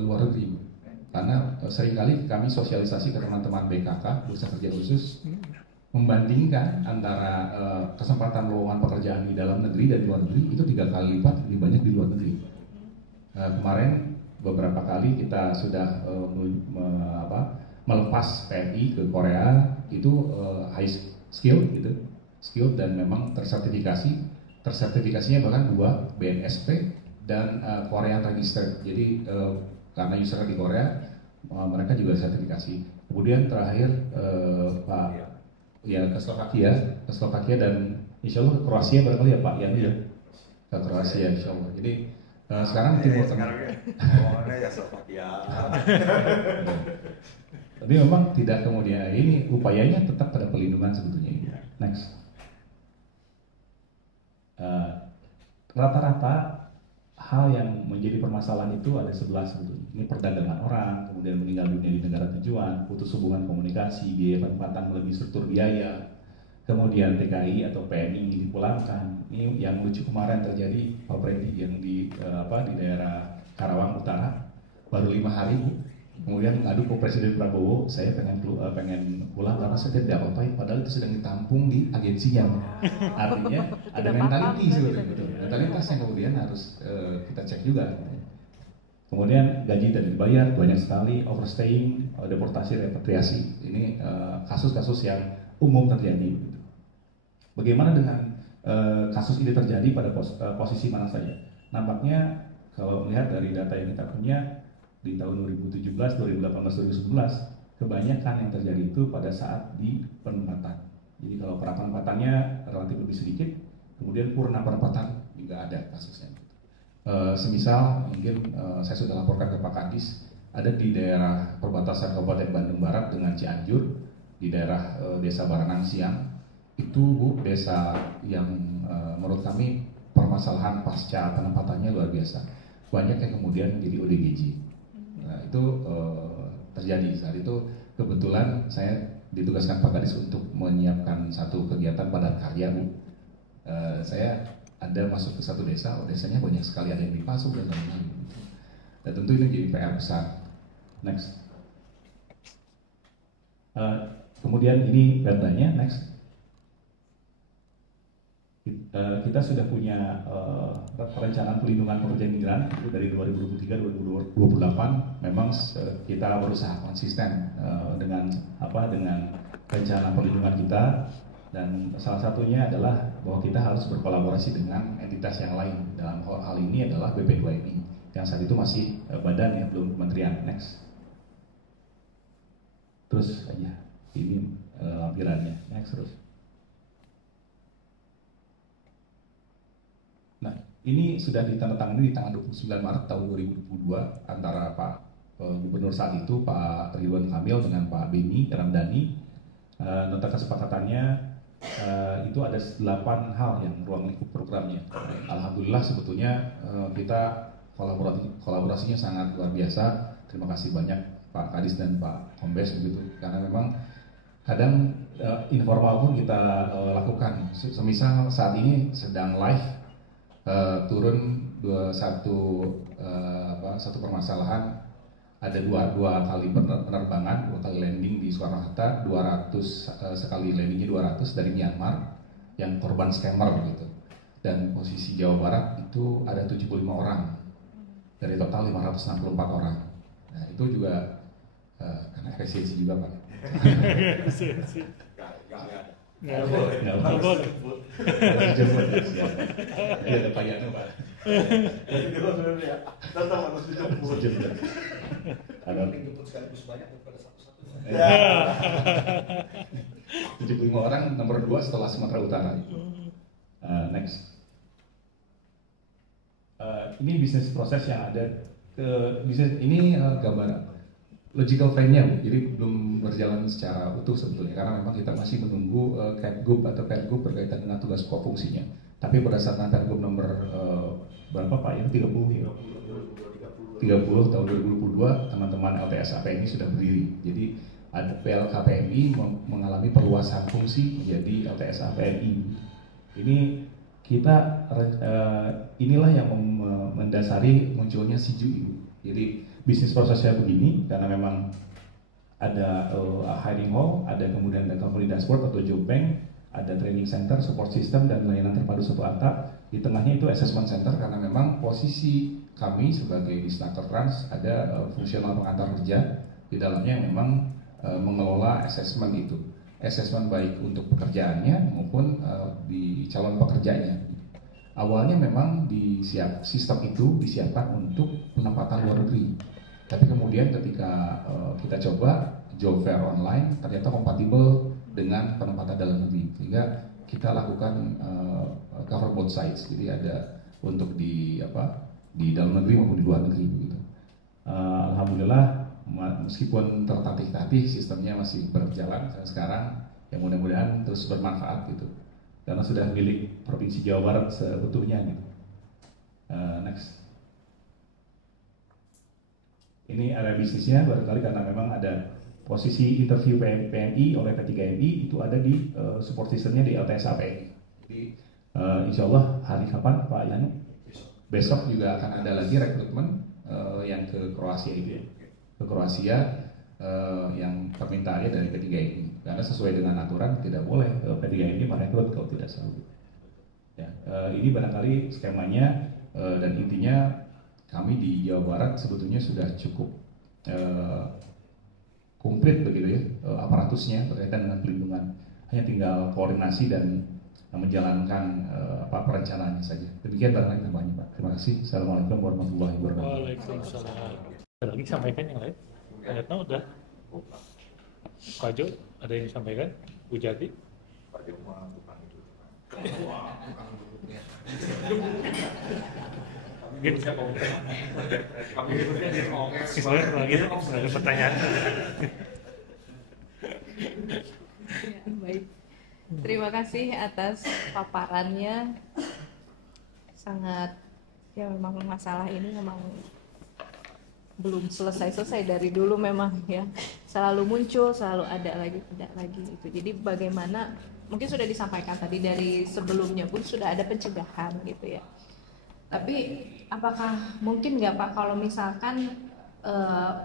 luar negeri, Bu. Karena seringkali kami sosialisasi ke teman-teman BKK, Bursa Kerja Khusus, membandingkan antara kesempatan lowongan pekerjaan di dalam negeri dan luar negeri itu 3 kali lipat lebih banyak di luar negeri. Kemarin beberapa kali kita sudah melepas PMI ke Korea, itu high skill gitu, skill dan memang tersertifikasinya bahkan 2, BNSP dan Korean Registered. Jadi karena user di Korea, mereka juga sertifikasi. Kemudian terakhir ke Slovakia dan Insya Allah ke Kroasia barangkali ya Pak Yan ya, ke Kroasia Insya Allah. Jadi sekarang Timur Tengah. Ya Slovakia. Tapi memang tidak kemudian ini upayanya tetap pada pelindungan sebetulnya. Next. Rata-rata hal yang menjadi permasalahan itu ada 11 sebetulnya. Ini perdagangan orang, kemudian meninggal dunia di negara tujuan, putus hubungan komunikasi, biaya penempatan melebihi struktur biaya, kemudian TKI atau PMI ingin dipulangkan. Ini yang lucu kemarin terjadi Pak Freddy yang di daerah Karawang Utara, baru 5 hari Bu. Kemudian ngadu ke Presiden Prabowo, saya pengen pulang karena saya tidak apa-apain, padahal itu sedang ditampung di agensinya. Artinya ada mentality sebetulnya, betul. Mentalitas yang kemudian harus kita cek juga. Kemudian gaji tidak dibayar, banyak sekali overstaying, deportasi, repatriasi. Ini kasus-kasus yang umum terjadi. Bagaimana dengan kasus ini terjadi pada posisi mana saja? Nampaknya kalau melihat dari data yang kita punya, di tahun 2017, 2018, 2019 kebanyakan yang terjadi itu pada saat di penempatan. Jadi kalau pra penempatannya relatif lebih sedikit, kemudian purna penempatan juga ada kasusnya. Semisal mungkin saya sudah laporkan ke Pak Kadis, ada di daerah perbatasan Kabupaten Bandung Barat dengan Cianjur, di daerah Desa Baranang Siang, itu Bu, desa yang menurut kami permasalahan pasca penempatannya luar biasa. Banyak yang kemudian menjadi ODGJ. Nah, itu terjadi saat itu kebetulan saya ditugaskan Pak Kadis untuk menyiapkan satu kegiatan padat karya, Bu. Saya ada masuk ke satu desa, desanya banyak sekali ada yang dipasung dan lain-lain. Dan tentu ini jadi PR besar. Next. Kemudian ini datanya, next. Kita sudah punya perencanaan pelindungan pekerja migran itu dari 2023-2028. Memang kita berusaha konsisten dengan rencana perlindungan kita, dan salah satunya adalah bahwa kita harus berkolaborasi dengan entitas yang lain. Dalam hal ini adalah BP2MI yang saat itu masih badan ya, belum kementerian. Next. Terus aja ini lampirannya. Next terus. Nah, ini sudah ditandatangani di tanggal 29 Maret tahun 2022 antara Pak Gubernur saat itu Pak Ridwan Kamil dengan Pak Beni Ramdhani. Nota kesepakatannya itu ada 8 hal yang ruang lingkup programnya. Alhamdulillah sebetulnya kita kolaborasinya sangat luar biasa. Terima kasih banyak Pak Kadis dan Pak Kombes begitu, karena memang kadang informal pun kita lakukan. Semisal saat ini sedang live turun satu permasalahan, ada dua kali penerbangan, 2 kali landing di Soekarno-Hatta, 200 sekali landingnya 200 dari Myanmar yang korban scammer gitu. Dan posisi Jawa Barat itu ada 75 orang dari total 564 orang. Nah itu juga karena efisiensi juga Pak. Nggak boleh. Nggak boleh. Iya ada payahnya Pak. Tetap harus dijemput. Ada Dijemput sekaligus banyak daripada satu-satu. 75 orang, nomor 2 setelah Sumatera Utara. Next. Ini bisnis proses yang ada bisnis ini gambar logical frame-nya, jadi belum berjalan secara utuh sebetulnya karena memang kita masih menunggu Capgub atau Pergub berkaitan dengan tugas pokok fungsinya. Tapi berdasarkan Pergub nomor berapa Pak ya? 30 tahun 2022 teman-teman LTS APMI sudah berdiri. Jadi ada PLKPMI mengalami perluasan fungsi jadi LTS APMI. Ini kita inilah yang mendasari munculnya SIJU itu. Jadi bisnis prosesnya begini karena memang ada hiring hall, ada kemudian ada company dashboard atau job bank, ada training center, support system dan layanan terpadu satu atap. Di tengahnya itu assessment center karena memang posisi kami sebagai Disnaker Trans ada fungsional pengantar kerja di dalamnya yang memang mengelola assessment itu. Assessment baik untuk pekerjaannya maupun di calon pekerjanya. Awalnya memang sistem itu disiapkan untuk penempatan luar negeri. Tapi kemudian ketika kita coba job fair online ternyata kompatibel dengan penempatan dalam negeri. Sehingga kita lakukan cover both sides. Jadi ada untuk di dalam negeri maupun di luar negeri begitu. Alhamdulillah meskipun tertatih-tatih sistemnya masih berjalan sekarang, yang mudah-mudahan terus bermanfaat gitu karena sudah milik Provinsi Jawa Barat seutuhnya gitu. Next, ini ada bisnisnya barangkali karena memang ada posisi interview PMI oleh P3MI itu ada di support systemnya di LTS APMI. Jadi insya Allah hari kapan Pak Yanu? Besok juga akan ada lagi rekrutmen yang ke Kroasia itu ya. Ke Kroasia yang permintaannya dari P3MI karena sesuai dengan aturan tidak boleh P3MI merekrut kalau tidak salah. Ya, ini barangkali skemanya dan intinya kami di Jawa Barat sebetulnya sudah cukup komplit begitu ya aparatusnya berkaitan dengan pelindungan, hanya tinggal koordinasi dan menjalankan perencanaannya saja. Demikian barangkali tambahnya Pak. Terima kasih. Assalamualaikum warahmatullahi wabarakatuh. Waalaikumsalam. Ada lagi sampaikan yang lain? Ayatnya udah. Pak Jo, ada yang disampaikan? Bu Jati? Pak Joma bukan itu. Gitu. Kami berikutnya dia ngomong. Misalnya kalau gitu, ada pertanyaan. Ya, baik. Terima kasih atas paparannya. Sangat ya memang masalah ini memang belum selesai dari dulu memang ya. Selalu muncul, selalu ada lagi, tidak lagi itu. Jadi bagaimana mungkin sudah disampaikan tadi dari sebelumnya pun sudah ada pencegahan gitu ya. Tapi apakah mungkin nggak Pak kalau misalkan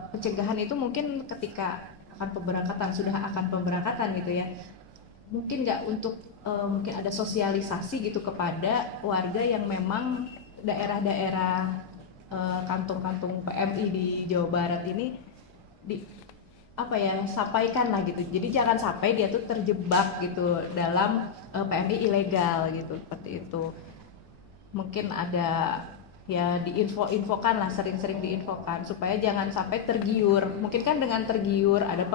pencegahan itu mungkin ketika akan pemberangkatan gitu ya, mungkin nggak untuk mungkin ada sosialisasi gitu kepada warga yang memang daerah-daerah kantung-kantung PMI di Jawa Barat ini sampaikan lah gitu. Jadi jangan sampai dia tuh terjebak gitu dalam PMI ilegal gitu seperti itu. Mungkin ada ya diinfokan lah, sering-sering diinfokan supaya jangan sampai tergiur. Mungkin kan dengan tergiur ada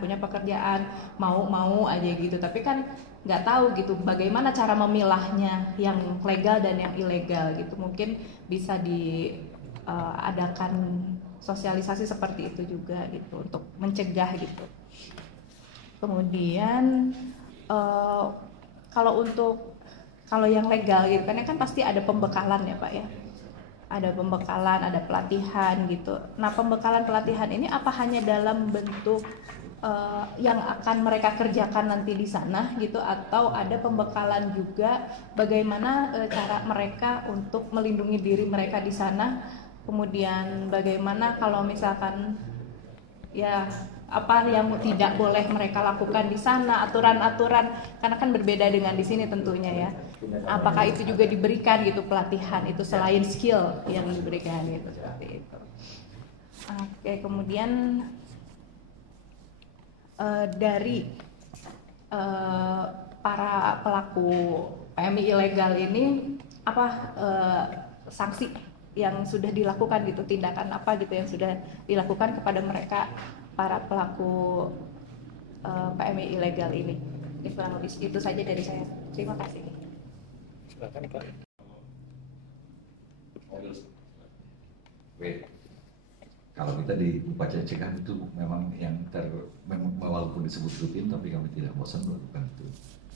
punya pekerjaan mau aja gitu, tapi kan nggak tahu gitu bagaimana cara memilahnya yang legal dan yang ilegal gitu. Mungkin bisa diadakan sosialisasi seperti itu juga gitu untuk mencegah gitu. Kemudian kalau yang legal gitu kan pasti ada pembekalan ya Pak ya. Ada pembekalan, ada pelatihan gitu. Nah, pembekalan pelatihan ini apa hanya dalam bentuk yang akan mereka kerjakan nanti di sana gitu, atau ada pembekalan juga bagaimana cara mereka untuk melindungi diri mereka di sana. Kemudian bagaimana kalau misalkan ya apa yang tidak boleh mereka lakukan di sana, aturan-aturan, karena kan berbeda dengan di sini tentunya ya. Apakah itu juga diberikan gitu pelatihan itu selain skill yang diberikan gitu seperti itu. Oke, kemudian dari para pelaku PMI ilegal ini apa sanksi yang sudah dilakukan gitu, tindakan apa gitu yang sudah dilakukan kepada mereka para pelaku PMI ilegal ini. Ini kurang lebih itu saja dari saya. Terima kasih. Silakan Pak. Kalau kita di upacara cegah itu memang yang memang walaupun disebut rutin tapi kami tidak bosan melakukan itu.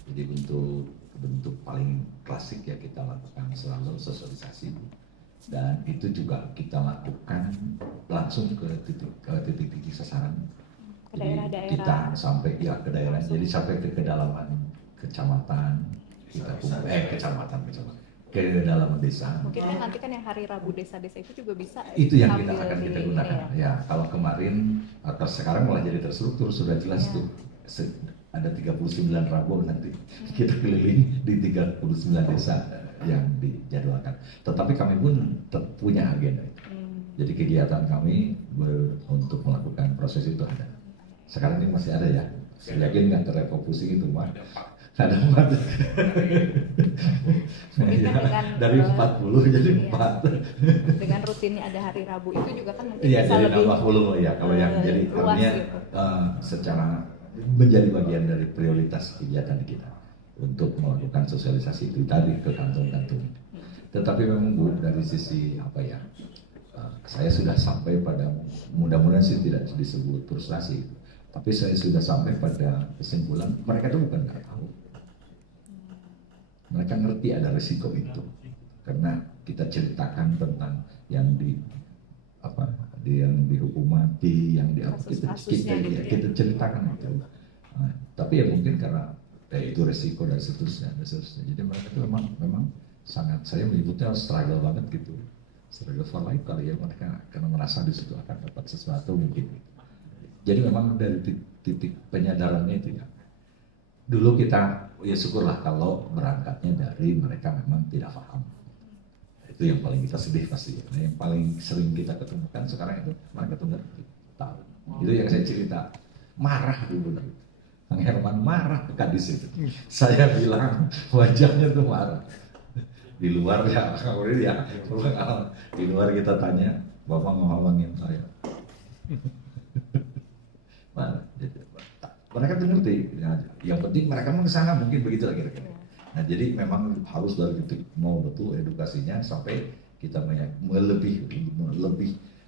Jadi bentuk paling klasik ya kita lakukan selalu sosialisasi, dan itu juga kita lakukan langsung ke titik-titik sasaran. Ke Jadi daerah-daerah. kita sampai ya ke daerah, jadi sampai ke kedalaman kecamatan, kecamatan ke dalam desa. Mungkin kan nanti kan yang hari Rabu desa-desa itu juga bisa. Itu yang sambil akan kita di- gunakan. Ya, kalau kemarin atau sekarang malah jadi terstruktur, sudah jelas Ya. tuh. Ada 39 Rabu nanti kita keliling di 39 desa yang dijadwalkan. Tetapi kami pun punya agenda itu. Jadi kegiatan kami untuk melakukan proses itu ada. Sekarang ini masih ada ya. Saya yakin nggak terrefokusi itu mah. Ada 4. Mungkin kan dengan, Dari 40 jadi iya. 4. Dengan rutinnya ada hari Rabu itu juga kan mungkin Iya, bisa jadi lebih nambah volume ya. Kalau yang jadi luas artinya gitu. secara menjadi bagian dari prioritas kegiatan kita untuk melakukan sosialisasi itu tadi ke kantong-kantong. Tetapi memang Bu, dari sisi apa ya, saya sudah sampai pada, mudah-mudahan sih tidak disebut frustasi, tapi saya sudah sampai pada kesimpulan mereka itu bukan nggak tahu, mereka ngerti ada resiko itu, karena kita ceritakan tentang yang yang dihukum mati, yang di apa Kasus-kasusnya gitu ya. kita ceritakan itu. Nah, tapi ya mungkin karena itu resiko dan seterusnya. Jadi mereka itu memang sangat, saya menyebutnya struggle banget gitu, struggle for life kali ya mereka, karena merasa di situ akan dapat sesuatu mungkin. Jadi memang dari titik penyadarannya itu ya. Dulu kita ya syukurlah kalau berangkatnya dari mereka memang tidak paham. Itu yang paling kita sedih pasti. Nah, yang paling sering kita ketemukan sekarang itu mereka tuh ngerti, tahu. Itu yang saya cerita, marah dulu. Kang Herman marah ke Kadis itu. Saya bilang wajahnya tuh marah. Di luar ya, di luar kita tanya, Bapak ngomongin saya. Marah. Mereka tuh ngerti. Yang penting mereka mau ke sana, mungkin begitu lah kira-kira. Nah, jadi memang harus dari titik mau betul edukasinya sampai kita lebih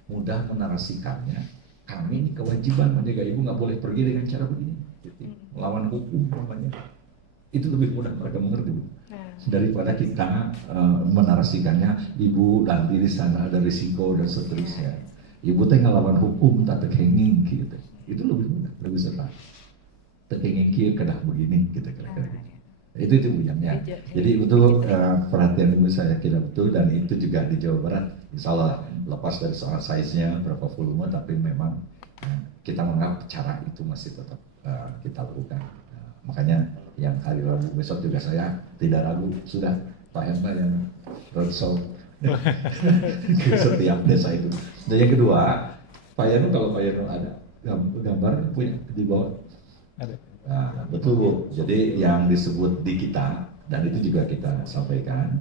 mudah menarasikannya. Kami ini kewajiban menjaga ibu, nggak boleh pergi dengan cara begini, melawan hukum namanya. Itu lebih mudah mereka mengerti, Bu. Daripada kita menarasikannya ibu nanti di sana ada risiko dan seterusnya. Ibu teh ngelawan hukum tak tekenging gitu. Itu lebih mudah, lebih senang. Tekenging kieu kedah begini gitu kira-kira. Itu bujangnya. Jadi betul perhatian ibu saya kira betul, dan itu juga di Jawa Barat. Insya Allah lepas dari soal size-nya berapa volume, tapi memang kita menganggap cara itu masih tetap kita lakukan. Makanya yang hari Rabu besok juga saya tidak ragu, sudah Pak Herman yang roadshow ke setiap desa itu. Dan yang kedua, Pak Yanu, kalau Pak Yanu ada gambar punya di bawah. Ada. Nah, betul Bu. Jadi yang disebut di kita, dan itu juga kita sampaikan,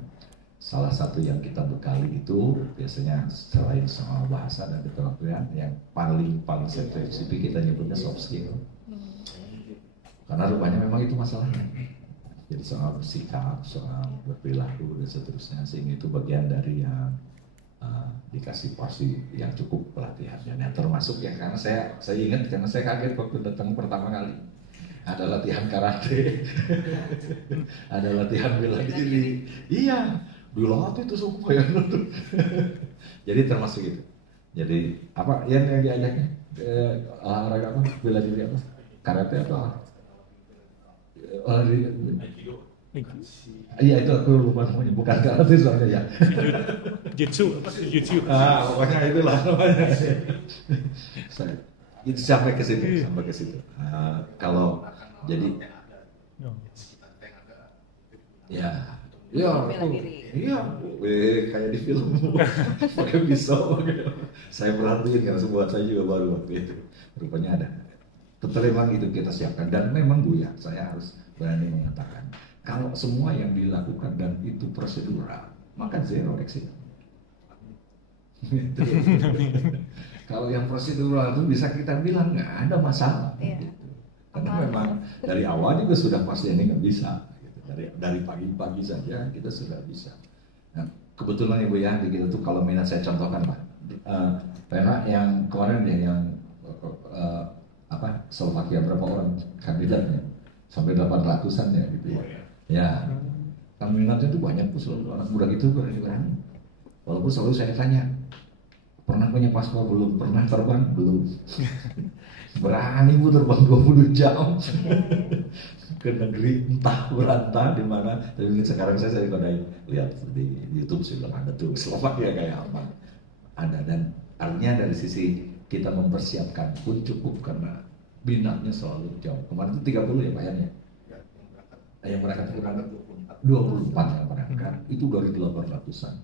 salah satu yang kita bekali itu biasanya selain soal bahasa dan keterampilan, yang paling spesifik kita nyebutnya soft skill. Karena rupanya memang itu masalahnya. Jadi soal bersikap, soal berperilaku dan seterusnya, sehingga itu bagian dari yang dikasih porsi yang cukup pelatihannya. Nah, termasuk yang karena saya ingat, karena saya kaget waktu datang pertama kali. Ada latihan karate, ada latihan bela diri. Iya, dilatih itu suku ya. Jadi termasuk itu. Jadi apa yang diajaknya? Olahraga apa? Bela diri apa? Karate apa? Olahraga. Iya, itu aku lupa namanya. Bukan karate soalnya ya. Jitsu, apa? Jitsu. Pokoknya itulah namanya. Itu sampai ke situ, sampai ke situ. Kalau jadi ya, ya, Bela diri. iya, kayak di film pakai pisau. Saya perhatiin karena buat saya juga baru waktu itu. Rupanya ada. Betul memang itu kita siapkan dan memang Bu ya, saya harus berani mengatakan kalau semua yang dilakukan dan itu prosedural, maka zero accident. Kalau yang prosedural itu bisa kita bilang nggak ada masalah. Iya. Gitu. Karena memang dari awal juga sudah pasti ini nggak bisa. Gitu. Dari pagi-pagi saja kita sudah bisa. Nah, kebetulan Ibu ya di kita tuh kalau minat saya contohkan Pak. Karena yang kemarin ya yang Slovakia berapa orang kandidatnya sampai 800-an ya gitu ya. Ya, kan minatnya itu banyak tuh selalu anak muda gitu berani-berani. Walaupun selalu saya tanya, pernah punya paspor belum? Pernah terbang belum? Berani Bu terbang 20 jam ke negeri entah berantah di mana. Tapi sekarang saya kodai lihat di YouTube sih bilang ada tuh Slovakia kayak apa. Ada dan artinya dari sisi kita mempersiapkan pun cukup karena minatnya selalu jauh. Kemarin itu 30 ya Pak Yan ya? Yang berangkat itu kan 24 yang berangkat. Itu dari 800-an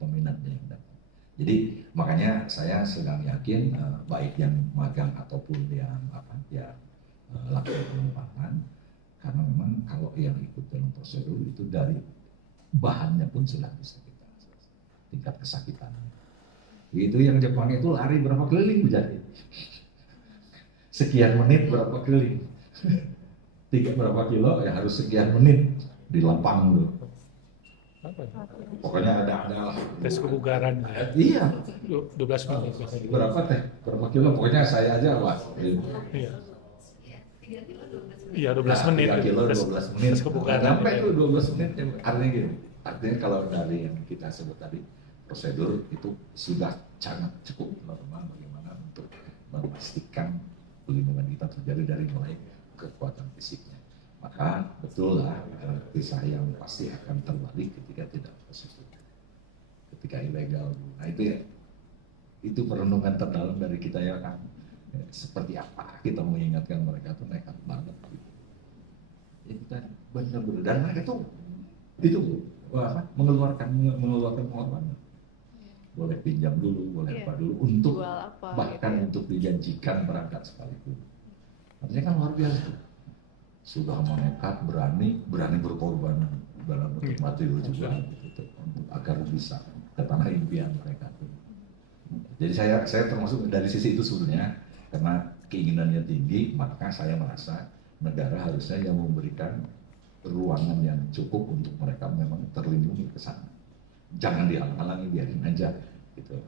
peminatnya yang datang. Jadi makanya saya sedang yakin baik yang magang ataupun yang lakukan pengembangan karena memang kalau yang ikut dalam prosedur itu dari bahannya pun sudah bisa kita tingkat kesakitan. Itu yang Jepang itu lari berapa keliling menjadi sekian menit berapa keliling 3 berapa kilo ya harus sekian menit di lapang dulu. Pokoknya ada tes kebugaran. Iya 12 menit. berapa berapa kilo pokoknya saya aja Pak. Iya. Iya 12 menit. 3 kilo 12 menit. Tes kebugaran. Sampai itu 12 menit artinya gini. Artinya kalau dari yang kita sebut tadi prosedur itu sudah sangat cukup normal bagaimana untuk memastikan pelindungan kita terjadi dari mulai kekuatan fisiknya. Maka betul lah kisah yang pasti akan terbalik ketika tidak prosedur, ketika ilegal. Nah itu perenungan terdalam dari kita ya kan. Seperti apa kita mengingatkan mereka tuh nekat banget. Itu tadi benar-benar dan mereka tuh itu mengeluarkan pengorbanan. Boleh pinjam dulu, boleh apa dulu untuk bahkan untuk dijanjikan berangkat sekalipun. Artinya kan luar biasa. Sudah menekat, berani berkorban dalam bentuk materi juga gitu, agar bisa ke tanah impian mereka. Jadi saya termasuk dari sisi itu sebetulnya karena keinginannya tinggi, maka saya merasa negara harusnya yang memberikan ruangan yang cukup untuk mereka memang terlindungi ke sana. Jangan dihalang-halangi, biarin aja gitu.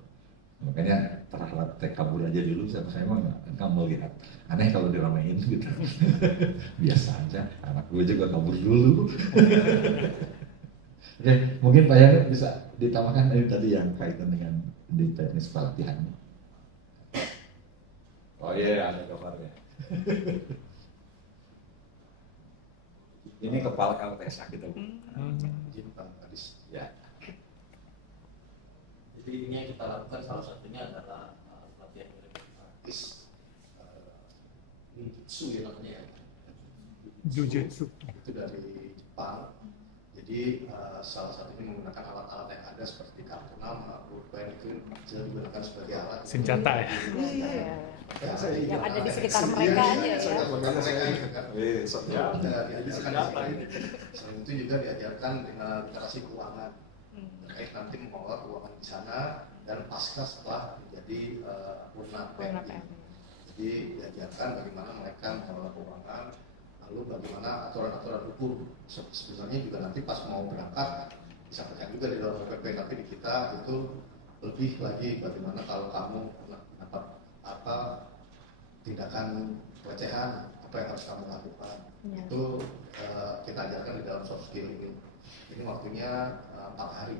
Makanya terhadap kabur aja dulu saya emang nggak melihat aneh kalau diramein gitu. Biasa aja, anak gue juga kabur dulu. Oke, mungkin Pak Yan bisa ditambahkan dari tadi yang kaitan dengan di teknis pelatihan. Oh iya, ada gambarnya. Ini kepala Kaltesa kita. Izin Pak Kadis. Ya. Jadi ini yang kita lakukan salah satunya adalah pelatihan praktis Ninjutsu ya namanya ya. Jujutsu. Itu dari Jepang. Jadi salah satunya menggunakan alat-alat yang ada seperti kartu nama, pulpen itu bisa digunakan sebagai alat. Senjata ya. Yang ada di sekitar mereka aja ya. Selain itu juga diajarkan dengan literasi keuangan. Terkait nanti mengelola keuangan di sana dan pasca setelah menjadi lunak PNI. Jadi diajarkan bagaimana mereka mengelola keuangan, lalu bagaimana aturan-aturan hukum. Sebenarnya juga nanti pas mau berangkat disampaikan juga di dalam PPP, tapi di kita itu lebih lagi bagaimana kalau kamu dapat apa tindakan pelecehan, apa yang harus kamu lakukan. Ya. Itu kita ajarkan di dalam soft skill ini. Ini waktunya 4 hari.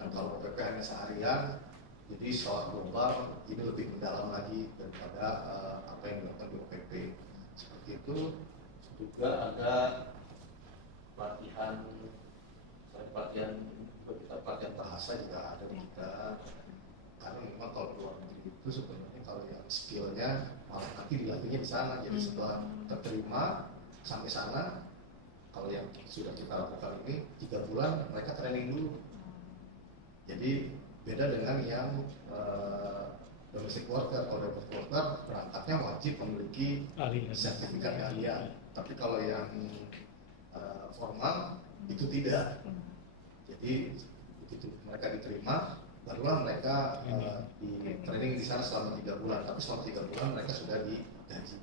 Dan kalau PPP hanya seharian, jadi soal global ini lebih mendalam lagi daripada apa yang dilakukan di OPP. Seperti itu. Juga ada pelatihan bahasa juga ada di kita. Karena memang kalau luar negeri itu sebenarnya kalau yang skillnya malah nanti dilatihnya di sana. Jadi setelah terterima sampai sana, kalau yang sudah kita lakukan ini 3 bulan mereka training dulu. Jadi beda dengan yang domestic worker. Kalau domestic worker berangkatnya wajib memiliki sertifikat keahlian. Tapi kalau yang formal itu tidak. Jadi begitu mereka diterima, barulah mereka di training di sana selama 3 bulan. Tapi selama 3 bulan mereka sudah digaji.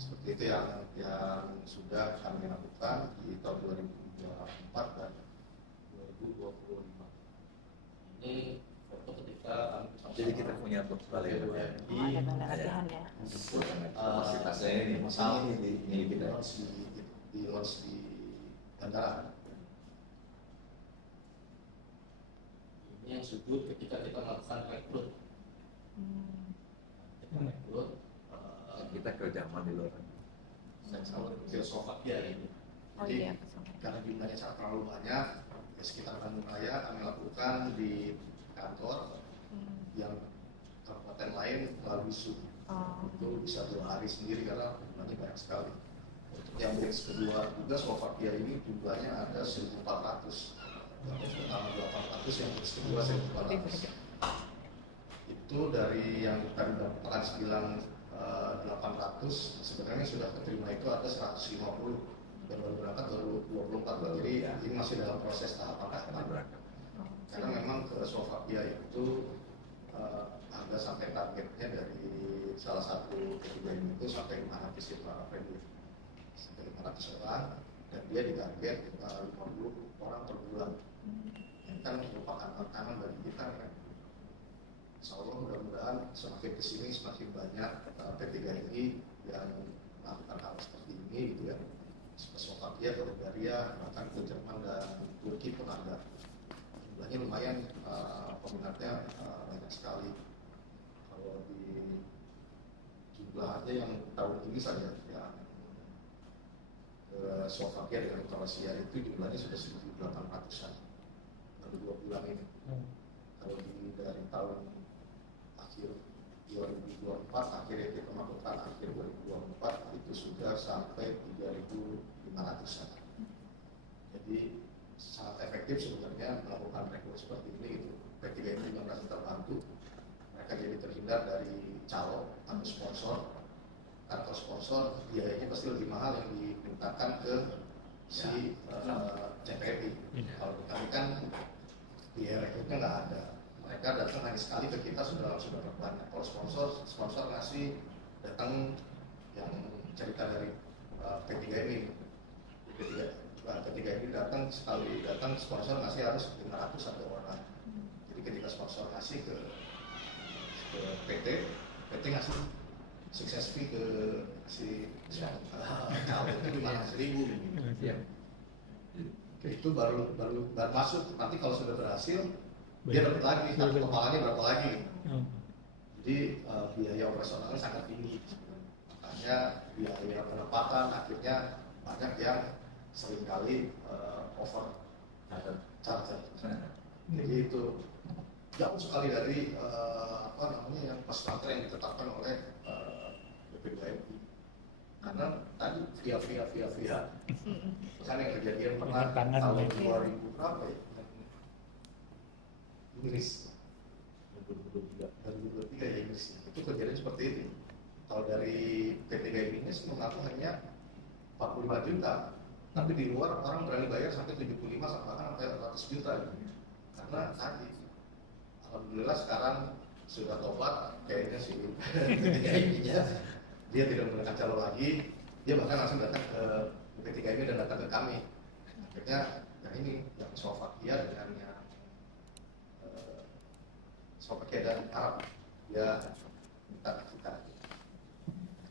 Seperti itu yang sudah kami lakukan di tahun 2024 dan 2025. Ini foto ketika kami bersama. Jadi kita punya balai ada balai latihan ya. kapasitasnya ini, masalah ini kita di launch di bandara. Ini yang sujud ketika kita melakukan rekrut. Kita rekrut. kita ke zaman di luar. Saya selalu Slovakia ini. Oh Jadi iya, karena jumlahnya sangat terlalu banyak, di sekitar Bandung Raya kami lakukan di kantor yang kabupaten lain melalui Zoom. Itu bisa 2 hari sendiri karena jumlahnya banyak sekali. Untuk yang batch kedua juga Slovakia ini jumlahnya ada 1.400. Yang pertama 800, yang batch kedua 1.400. Itu dari yang tadi Pak bilang 800, sebenarnya sudah keterima itu ada 150 dan baru berangkat baru 24. Jadi ini masih dalam proses tahapan berangkat. Karena memang ke Slovakia itu ada sampai targetnya dari salah satu ketiga ini itu sampai 500 para penduduk, sampai 500 orang, dan dia ditarget 50 orang per bulan. Ini kan merupakan tantangan bagi kita kan. Insya Allah mudah-mudahan semakin kesini semakin banyak P3GI yang melakukan hal seperti ini gitu ya. Slovakia, ke Bulgaria, bahkan ke Jerman dan Turki pun ada. Jumlahnya lumayan, peminatnya banyak sekali. Kalau di jumlahnya yang tahun ini saja ya, Slovakia dengan Kroasia itu jumlahnya sudah 1.800-an baru 2 bulan ini. Kalau dari tahun akhir 2024 akhirnya kita melakukan akhir 2024 itu sudah sampai 3.500-an. Jadi sangat efektif sebenarnya melakukan rekrut seperti ini gitu. P3 ini juga merasa terbantu. Mereka jadi terhindar dari calo atau sponsor. Atau sponsor biayanya pasti lebih mahal yang dimintakan ke si CPI. Kalau kami kan biaya rekrutnya nggak ada. Mereka datang hanya sekali ke kita sudah banyak. Kalau sponsor ngasih datang yang cerita dari P3 ini. P3 ini datang sekali datang sponsor ngasih harus 500 satu orang. Jadi ketika sponsor ngasih ke PT ngasih sukses fee ke si calon itu 500.000. Iya. Itu baru masuk. Nanti kalau sudah berhasil dia dapat lagi, satu kepalanya berapa lagi. Jadi biaya operasionalnya sangat tinggi. Makanya biaya penempatan akhirnya banyak yang seringkali over charger. Jadi itu jauh sekali dari yang pesantren yang ditetapkan oleh BPDMI. Karena tadi via kan yang kejadian pernah tahun 2000 berapa ya? Inggris 2023 ya Inggris itu kejadian seperti itu. Kalau dari P3GI ini mengaku hanya 45 juta, tapi di luar orang berani bayar sampai 75 bahkan sampai 100 juta karena tadi alhamdulillah sekarang sudah tobat kayaknya sih P3GI-nya dia tidak menggunakan calon lagi, dia bahkan langsung datang ke P3GI dan datang ke kami. Akhirnya yang ini yang Slovakia dengan yang Slovakia dan Arab dia minta kita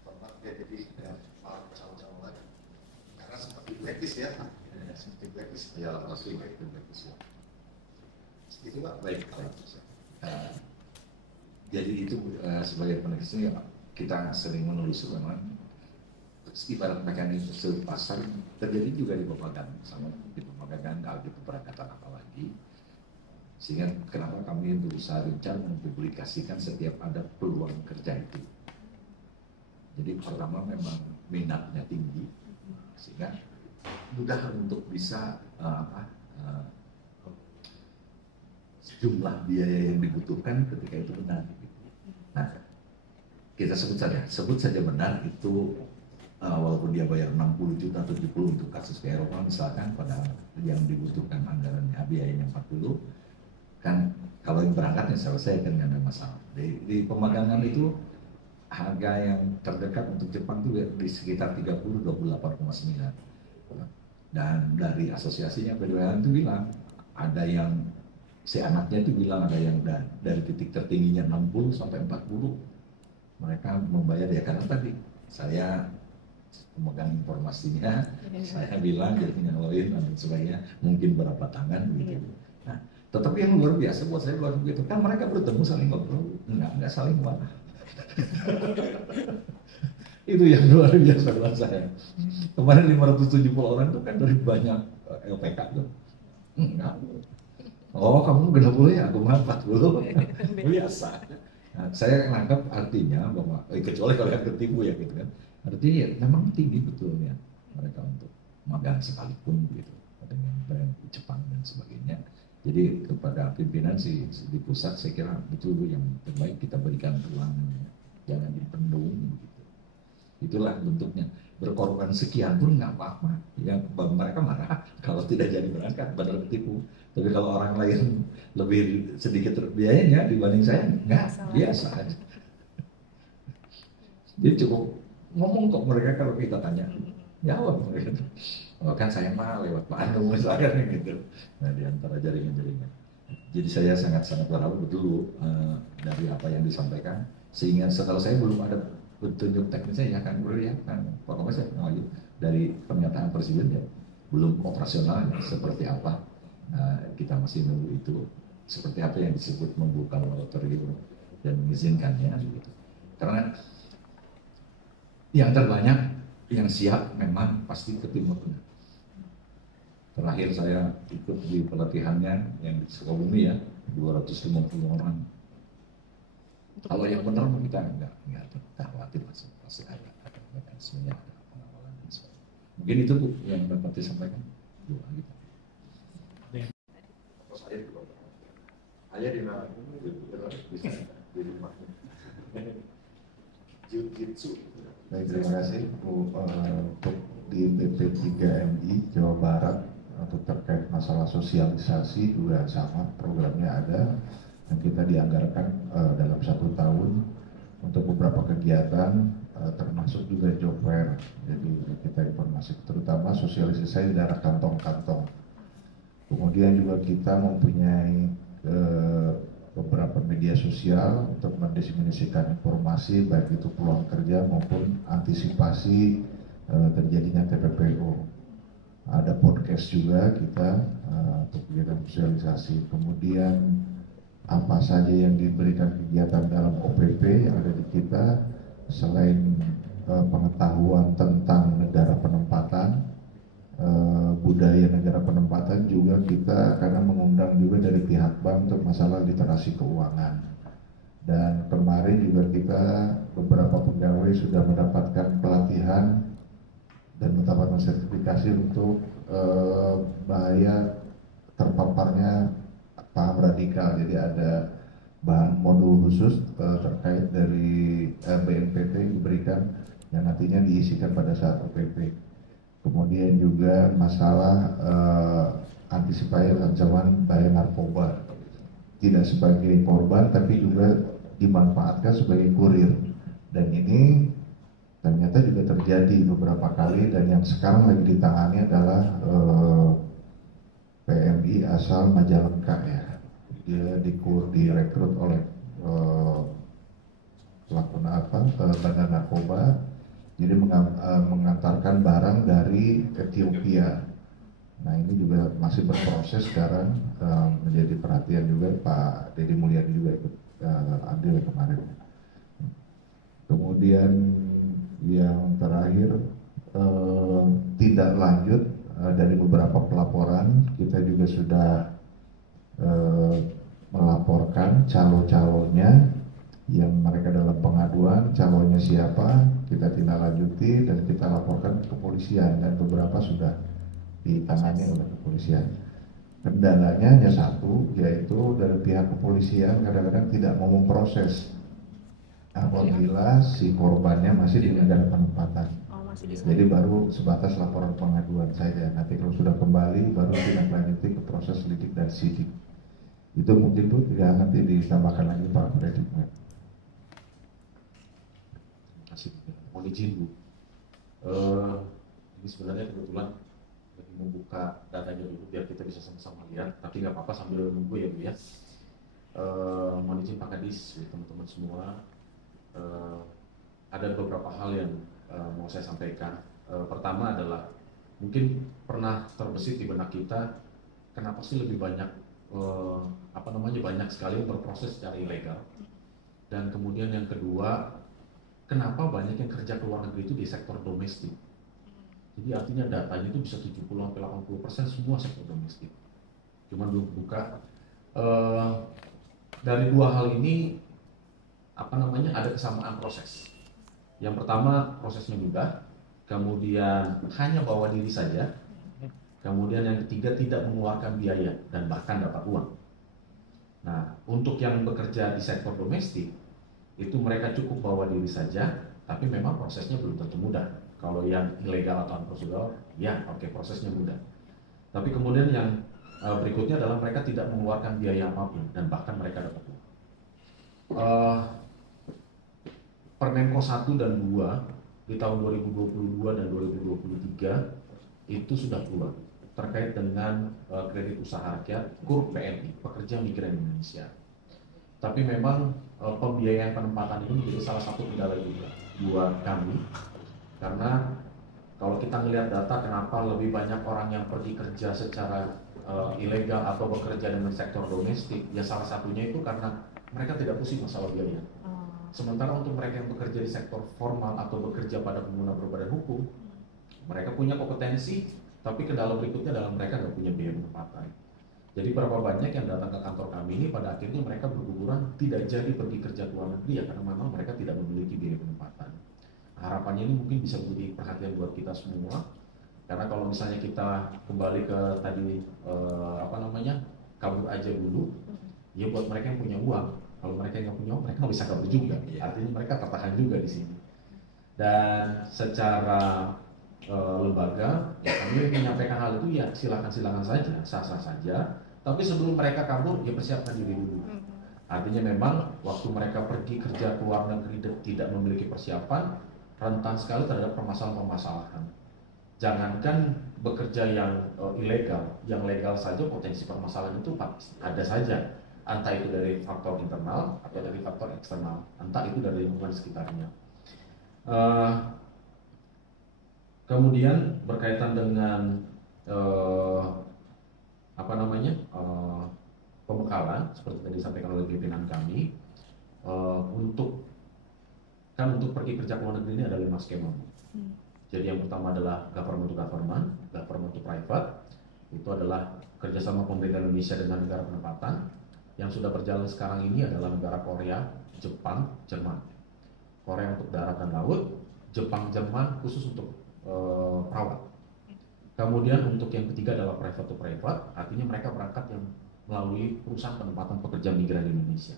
format dia jadi malah calon lagi karena seperti blacklist ya, seperti blacklist Ya, pasti blacklist ya. Segitu Pak. Baik. Jadi itu sebagai penegasan ya, kita sering menelusuri memang ibarat mekanisme pasar terjadi juga di Pepagan, sama di Pepagan di keberangkatan apalagi Sehingga kenapa kami berusaha gencar mempublikasikan setiap ada peluang kerja itu. Jadi pertama memang minatnya tinggi, sehingga mudah untuk bisa jumlah biaya yang dibutuhkan ketika itu benar. Nah, kita sebut saja benar itu walaupun dia bayar 60 juta atau 70 untuk kasus ke Eropa misalkan, pada yang dibutuhkan anggarannya biayanya 40, kan kalau yang berangkat yang selesai kan nggak ada masalah. Di pemagangan itu harga yang terdekat untuk Jepang itu di sekitar 28,9. Dan dari asosiasinya PDWN itu bilang ada yang si anaknya itu bilang ada yang dari titik tertingginya 60 sampai 40 mereka membayar ya, karena tadi saya memegang informasinya, saya bilang jadi nyaloin dan sebagainya, mungkin berapa tangan gitu. Nah, tetapi yang luar biasa buat saya luar biasa kan mereka bertemu saling ngobrol, enggak saling marah. Itu yang luar biasa buat saya. Kemarin 570 orang itu kan dari banyak LPK tuh. Enggak. Oh, kamu 30 ya, aku 40. Biasa. Nah, saya menganggap artinya bahwa kecuali kalau yang ketipu ya gitu kan. Artinya ya, memang tinggi betulnya mereka untuk magang sekalipun gitu dengan brand Jepang dan sebagainya. Jadi kepada pimpinan di pusat saya kira betul yang terbaik kita berikan ruang, jangan dipendung gitu. Itulah bentuknya. Berkorban sekian pun nggak apa-apa. Yang mereka marah kalau tidak jadi berangkat, benar ketipu. Tapi kalau orang lain lebih sedikit biayanya dibanding saya, nggak, biasa aja. Jadi cukup ngomong kok mereka kalau kita tanya, jawab mereka. Oh, kan saya mah lewat Pak Anu misalnya gitu. Nah, di antara jaringan-jaringan. Jadi saya sangat-sangat berharap betul dari apa yang disampaikan, sehingga setelah saya belum ada petunjuk teknisnya ya kan boleh ya kan pokoknya saya lagi dari pernyataan presiden ya belum operasional seperti apa. Nah, kita masih menunggu itu seperti apa yang disebut membuka moratorium dan mengizinkannya gitu. Karena yang terbanyak yang siap memang pasti ke Timur Tengah. Terakhir saya ikut di pelatihannya yang di Sukabumi ya 250 orang. Kalau yang benar kita enggak khawatir, pasti ada mekanismenya, ada pengawalan dan sebagainya. Mungkin itu tuh yang dapat disampaikan. Doa kita. Saya di mana? Bisa di rumah. Jiu-jitsu. Baik, terima kasih untuk di BP3MI Jawa Barat untuk terkait masalah sosialisasi juga sama, programnya ada yang kita dianggarkan dalam 1 tahun untuk beberapa kegiatan termasuk juga job fair. Jadi kita informasi terutama sosialisasi di daerah kantong-kantong. Kemudian juga kita mempunyai beberapa media sosial untuk mendiseminasikan informasi baik itu peluang kerja maupun antisipasi terjadinya TPPO. Ada podcast juga kita untuk kegiatan sosialisasi. Kemudian apa saja yang diberikan kegiatan dalam OPP yang ada di kita selain pengetahuan tentang negara penempatan, budaya negara penempatan, juga kita karena mengundang juga dari pihak bank untuk masalah literasi keuangan. Dan kemarin juga kita beberapa pegawai sudah mendapatkan pelatihan dan mendapatkan sertifikasi untuk bahaya terpaparnya paham radikal. Jadi ada bahan modul khusus terkait dari BNPT yang diberikan yang nantinya diisikan pada saat OPP. Kemudian juga masalah antisipasi ancaman bahaya narkoba, tidak sebagai korban tapi juga dimanfaatkan sebagai kurir, dan ini ternyata juga terjadi beberapa kali. Dan yang sekarang lagi ditangani adalah PMI asal Majalengka ya, dia direkrut oleh bandar narkoba, jadi mengantarkan barang dari Ethiopia. Nah, ini juga masih berproses sekarang, menjadi perhatian juga Pak Deddy Mulyadi juga ikut andil kemarin. Kemudian yang terakhir tidak lanjut dari beberapa pelaporan kita juga sudah melaporkan calon-calonnya yang mereka dalam pengaduan, calonnya siapa, kita tindak lanjuti dan kita laporkan ke kepolisian, dan beberapa sudah ditangani oleh kepolisian. Kendalanya hanya satu, yaitu dari pihak kepolisian kadang-kadang tidak mau memproses apabila si korbannya masih di negara penempatan. Jadi baru sebatas laporan pengaduan saja. Nanti kalau sudah kembali baru tindak lanjuti ke proses lidik dan sidik. Itu mungkin Bu, tidak nanti ditambahkan lagi Pak Freddy. Mohon izin Bu, ini sebenarnya kebetulan lagi membuka datanya dulu biar kita bisa sama-sama lihat, tapi nggak apa-apa sambil menunggu ya Bu ya. Mohon izin Pak Kadis, teman-teman semua, ada beberapa hal yang mau saya sampaikan. Pertama adalah mungkin pernah terbesit di benak kita, kenapa sih lebih banyak banyak sekali yang berproses secara ilegal, dan kemudian yang kedua, kenapa banyak yang kerja ke luar negeri itu di sektor domestik. Jadi artinya datanya itu bisa 70-80% semua sektor domestik. Cuman belum buka. Dari dua hal ini ada kesamaan proses. Yang pertama prosesnya mudah, kemudian hanya bawa diri saja, kemudian yang ketiga tidak mengeluarkan biaya dan bahkan dapat uang. Nah, untuk yang bekerja di sektor domestik itu mereka cukup bawa diri saja, tapi memang prosesnya belum tentu mudah. Kalau yang ilegal atau unprocedural, ya oke, prosesnya mudah. Tapi kemudian yang berikutnya adalah mereka tidak mengeluarkan biaya apapun dan bahkan mereka dapat uang. Permenko 1 dan 2 di tahun 2022 dan 2023 itu sudah keluar terkait dengan kredit usaha rakyat KUR PMI, pekerja migran Indonesia. Tapi memang pembiayaan penempatan ini menjadi salah satu kendala juga buat kami, karena kalau kita melihat data kenapa lebih banyak orang yang pergi kerja secara ilegal atau bekerja dengan sektor domestik, ya salah satunya itu karena mereka tidak pusing masalah biaya. Sementara untuk mereka yang bekerja di sektor formal atau bekerja pada pengguna berbadan hukum, mereka punya kompetensi, tapi kendala berikutnya adalah mereka nggak punya biaya penempatan. Jadi berapa banyak yang datang ke kantor kami ini pada akhirnya mereka berguguran tidak jadi pergi kerja ke luar negeri ya karena memang mereka tidak memiliki biaya penempatan. Harapannya ini mungkin bisa menjadi perhatian buat kita semua, karena kalau misalnya kita kembali ke tadi kabur aja dulu, ya buat mereka yang punya uang. Kalau mereka yang nggak punya uang, mereka nggak bisa kabur juga. Artinya mereka tertahan juga di sini. Dan secara lembaga, ya kami menyampaikan hal itu ya silakan saja, sah-sah saja. Tapi sebelum mereka kabur, ya persiapkan diri dulu. Artinya memang waktu mereka pergi kerja ke luar negeri tidak memiliki persiapan, rentan sekali terhadap permasalahan-permasalahan. Jangankan bekerja yang ilegal, yang legal saja potensi permasalahan itu ada saja. Entah itu dari faktor internal atau dari faktor eksternal, entah itu dari lingkungan sekitarnya. Kemudian berkaitan dengan pembekalan seperti tadi disampaikan oleh pimpinan kami, untuk pergi kerja ke luar negeri ini ada 5 skema. Jadi yang pertama adalah government to government, government to private. Itu adalah kerjasama pemerintah Indonesia dengan negara penempatan. Yang sudah berjalan sekarang ini adalah negara Korea, Jepang, Jerman. Korea untuk darat dan laut, Jepang, Jerman khusus untuk perawat. Kemudian untuk yang ketiga adalah private to private, artinya mereka berangkat yang melalui perusahaan penempatan pekerja migran Indonesia.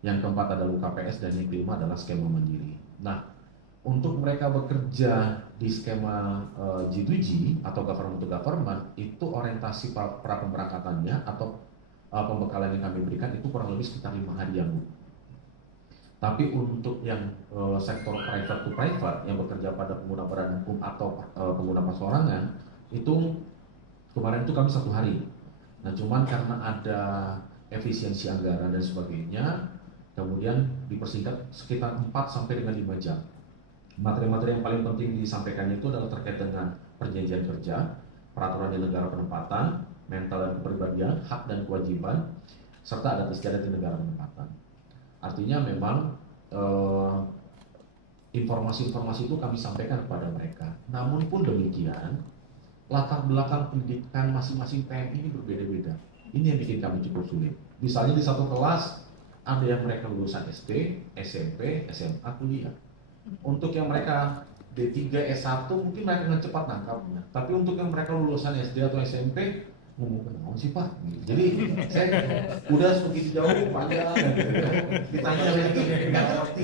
Yang keempat adalah UKPS dan yang kelima adalah skema mandiri. Nah, untuk mereka bekerja di skema G2G atau government to government, itu orientasi pra pemberangkatannya atau pembekalan yang kami berikan itu kurang lebih sekitar 5 hari yang Bu. Tapi untuk yang sektor private to private yang bekerja pada pengguna badan hukum atau pengguna perseorangan itu kemarin itu kami 1 hari. Nah cuman karena ada efisiensi anggaran dan sebagainya, kemudian dipersingkat sekitar 4 sampai dengan 5 jam. Materi-materi yang paling penting disampaikan itu adalah terkait dengan perjanjian kerja, peraturan di negara penempatan, mental dan kepribadian, hak dan kewajiban, serta adat istiadat di negara penempatan. Artinya memang informasi-informasi itu kami sampaikan kepada mereka. Namun pun demikian, latar belakang pendidikan masing-masing PMI ini berbeda-beda. Ini yang bikin kami cukup sulit. Misalnya di satu kelas ada yang mereka lulusan SD, SMP, SMA, kuliah. Untuk yang mereka D3, S1 mungkin mereka dengan cepat nangkapnya. Tapi untuk yang mereka lulusan SD atau SMP, ngomong kenapa sih Pak? Jadi saya udah begitu jauh panjang, ditanya lagi nggak ngerti.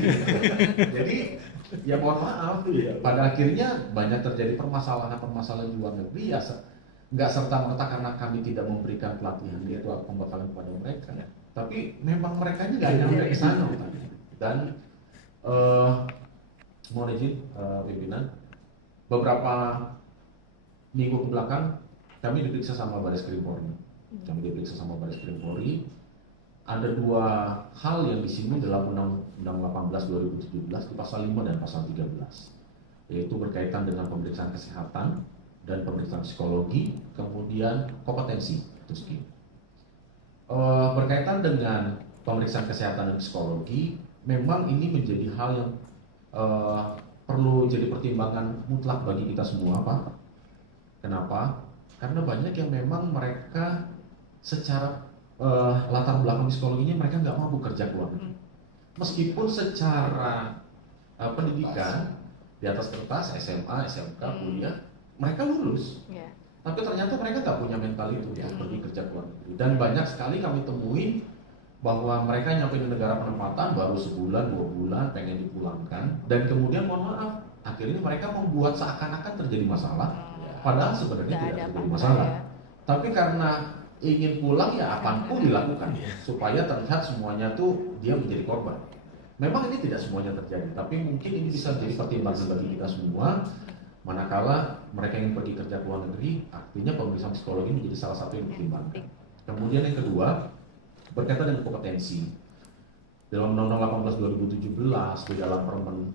Jadi ya mohon maaf, pada akhirnya banyak terjadi permasalahan-permasalahan di luar negeri ya nggak serta-merta karena kami tidak memberikan pelatihan yaitu pembekalan kepada mereka. Tapi memang mereka ini nggak nyampe ke sana. Dan mohon izin pimpinan, beberapa minggu ke belakang kami diperiksa sama Baris Krim Polri. Ada dua hal yang disinggung dalam Undang-Undang 18 2017 di pasal 5 dan pasal 13, yaitu berkaitan dengan pemeriksaan kesehatan dan pemeriksaan psikologi, kemudian kompetensi atau skill. Berkaitan dengan pemeriksaan kesehatan dan psikologi, memang ini menjadi hal yang perlu jadi pertimbangan mutlak bagi kita semua, Pak. Kenapa? Karena banyak yang memang mereka secara latar belakang psikologinya mereka nggak mampu kerja keluar negeri. Meskipun secara pendidikan di atas kertas SMA, SMK, kuliah mereka lulus, tapi ternyata mereka nggak punya mental itu untuk pergi kerja keluar negeri. Dan banyak sekali kami temui bahwa mereka nyampe di negara penempatan baru sebulan, 2 bulan pengen dipulangkan, dan kemudian mohon maaf akhirnya mereka membuat seakan-akan terjadi masalah. Padahal sebenarnya tidak terjadi masalah. Tapi karena ingin pulang ya apapun dilakukan supaya terlihat semuanya tuh dia menjadi korban. Memang ini tidak semuanya terjadi, tapi mungkin ini bisa menjadi pertimbangan bagi kita semua. Manakala mereka ingin pergi kerja ke luar negeri, artinya pemeriksaan psikologi menjadi salah satu yang dipertimbangkan. Kemudian yang kedua, berkaitan dengan kompetensi. Dalam Undang-Undang 18 2017, di dalam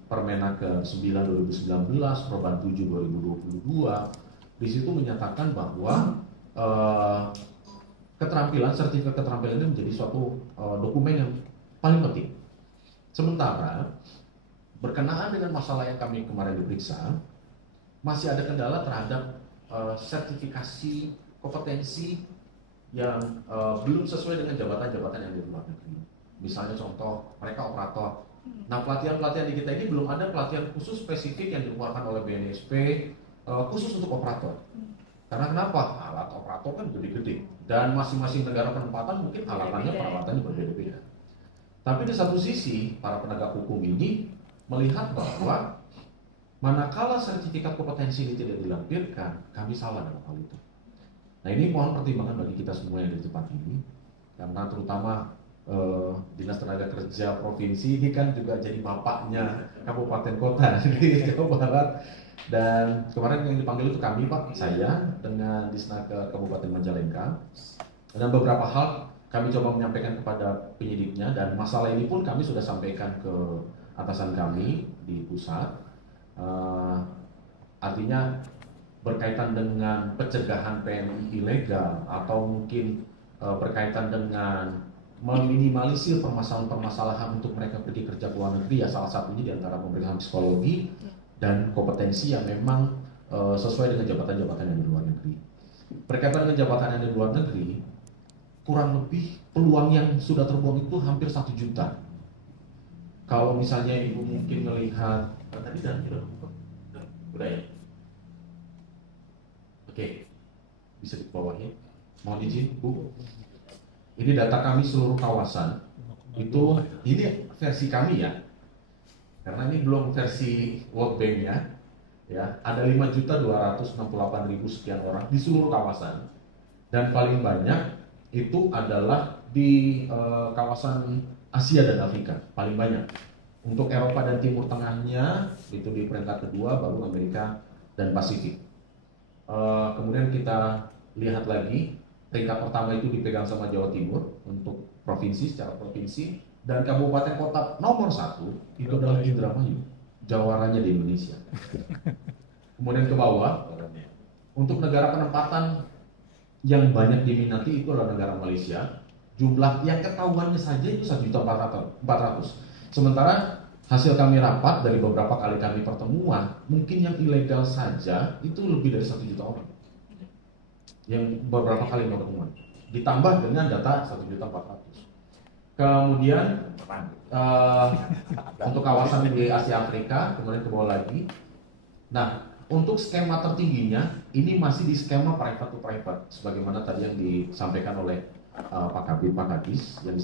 Permenaker 9 2019, Perban 7 2022, di situ menyatakan bahwa sertifikat keterampilan ini menjadi suatu dokumen yang paling penting. Sementara berkenaan dengan masalah yang kami kemarin diperiksa, masih ada kendala terhadap sertifikasi kompetensi yang belum sesuai dengan jabatan-jabatan yang di luar negeri. Misalnya contoh, mereka operator. Nah, pelatihan-pelatihan di kita ini belum ada pelatihan khusus spesifik yang dikeluarkan oleh BNSP khusus untuk operator. Karena kenapa? Alat operator kan gede-gede dan masing-masing negara penempatan mungkin alatannya, peralatannya berbeda-beda. Tapi di satu sisi, para penegak hukum ini melihat bahwa manakala sertifikat kompetensi ini tidak dilampirkan, kami salah dalam hal itu. Nah, ini mohon pertimbangan bagi kita semua yang di tempat ini, karena terutama Dinas Tenaga Kerja Provinsi ini kan juga jadi bapaknya kabupaten kota di Jawa Barat. Dan kemarin yang dipanggil itu kami, Pak, saya dengan Disnaker Kabupaten Majalengka. Dan beberapa hal kami coba menyampaikan kepada penyidiknya, dan masalah ini pun kami sudah sampaikan ke atasan kami di pusat. Artinya berkaitan dengan pencegahan PMI ilegal atau mungkin berkaitan dengan meminimalisir permasalahan-permasalahan untuk mereka pergi kerja ke luar negeri, ya salah satunya diantara pemeriksaan psikologi dan kompetensi yang memang sesuai dengan jabatan-jabatan yang di luar negeri. Berkaitan dengan jabatan yang di luar negeri, kurang lebih peluang yang sudah terbuang itu hampir 1 juta. Kalau misalnya Ibu mungkin melihat tadi dan udah ya. Oke, bisa di bawahnya. Mohon izin, Bu. Ini data kami seluruh kawasan. Itu ini versi kami ya. Karena ini belum versi World Bank-nya. Ya, ada 5.268.000 sekian orang di seluruh kawasan. Dan paling banyak itu adalah di kawasan Asia dan Afrika, paling banyak. Untuk Eropa dan Timur Tengahnya itu di peringkat kedua, baru Amerika dan Pasifik. Kemudian kita lihat lagi, peringkat pertama itu dipegang sama Jawa Timur untuk provinsi, secara provinsi, dan kabupaten kota nomor 1 itu adalah Indramayu, jawarannya di Indonesia. Kemudian ke bawah, untuk negara penempatan yang banyak diminati itu adalah negara Malaysia. Jumlah yang ketahuannya saja itu 1.400.000. Sementara hasil kami rapat dari beberapa kali kami pertemuan, mungkin yang ilegal saja itu lebih dari 1 juta orang yang beberapa kali pertemuan. ditambah dengan data 1.400.000. Kemudian untuk kawasan di Asia Afrika, kemudian ke bawah lagi. Nah, untuk skema tertingginya ini masih di skema private to private, sebagaimana tadi yang disampaikan oleh Pak Kabid, Pak Kadis, yang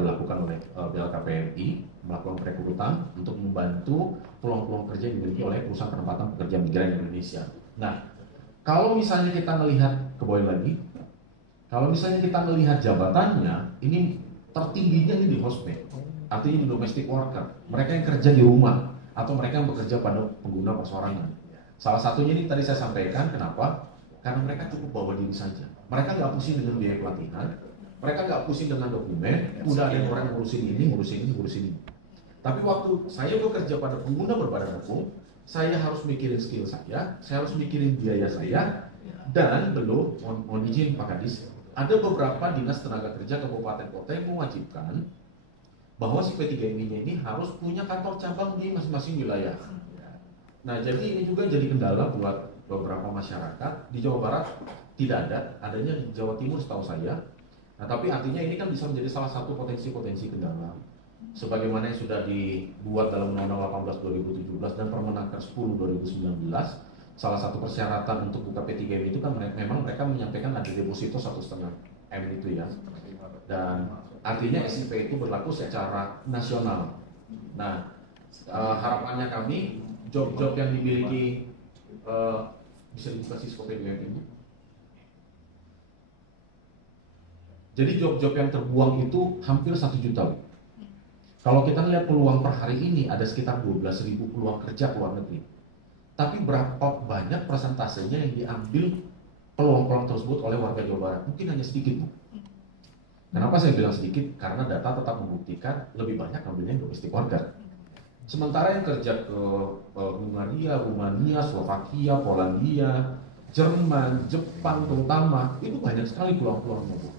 dilakukan oleh BLKPMI, melakukan perekrutan untuk membantu peluang-peluang kerja yang dimiliki oleh perusahaan penempatan pekerja migran Indonesia. Nah, kalau misalnya kita melihat ke bawah lagi, kalau misalnya kita melihat jabatannya, ini tertingginya ini di hostmate, artinya di domestic worker, mereka yang kerja di rumah atau mereka yang bekerja pada pengguna perseorangan. Salah satunya ini tadi saya sampaikan, kenapa? Karena mereka cukup bawa diri saja. Mereka nggak pusing dengan biaya pelatihan, mereka nggak pusing dengan dokumen, udah ada orang ngurusin ini. Tapi waktu saya bekerja pada pengguna berbadan hukum, saya harus mikirin skill saya harus mikirin biaya saya, dan belum, mohon izin Pak Kadis, ada beberapa dinas tenaga kerja kabupaten kota yang mewajibkan bahwa si P3MI-nya ini harus punya kantor cabang di masing-masing wilayah. Nah, jadi ini juga jadi kendala buat beberapa masyarakat. Di Jawa Barat tidak ada, adanya di Jawa Timur setahu saya. Nah, tapi artinya ini kan bisa menjadi salah satu potensi-potensi kendala. Sebagaimana yang sudah dibuat dalam Undang-Undang 18 2017 dan Permenaker 10 2019, salah satu persyaratan untuk buka P3MI itu kan memang mereka menyampaikan ada deposito 1,5 M itu ya. Dan artinya SIP itu berlaku secara nasional. Nah, harapannya kami job-job yang dimiliki bisa dikasih skop P3MI ini. Jadi job-job yang terbuang itu hampir 1 juta. Kalau kita lihat peluang per hari ini ada sekitar 12.000 peluang kerja ke luar negeri. Tapi berapa banyak persentasenya yang diambil peluang-peluang tersebut oleh warga Jawa Barat? Mungkin hanya sedikit, Bu. Kenapa saya bilang sedikit? Karena data tetap membuktikan lebih banyak ambilnya domestic worker. Sementara yang kerja ke Hungaria, Rumania, Slovakia, Polandia, Jerman, Jepang terutama, itu banyak sekali peluang-peluangnya, Bu.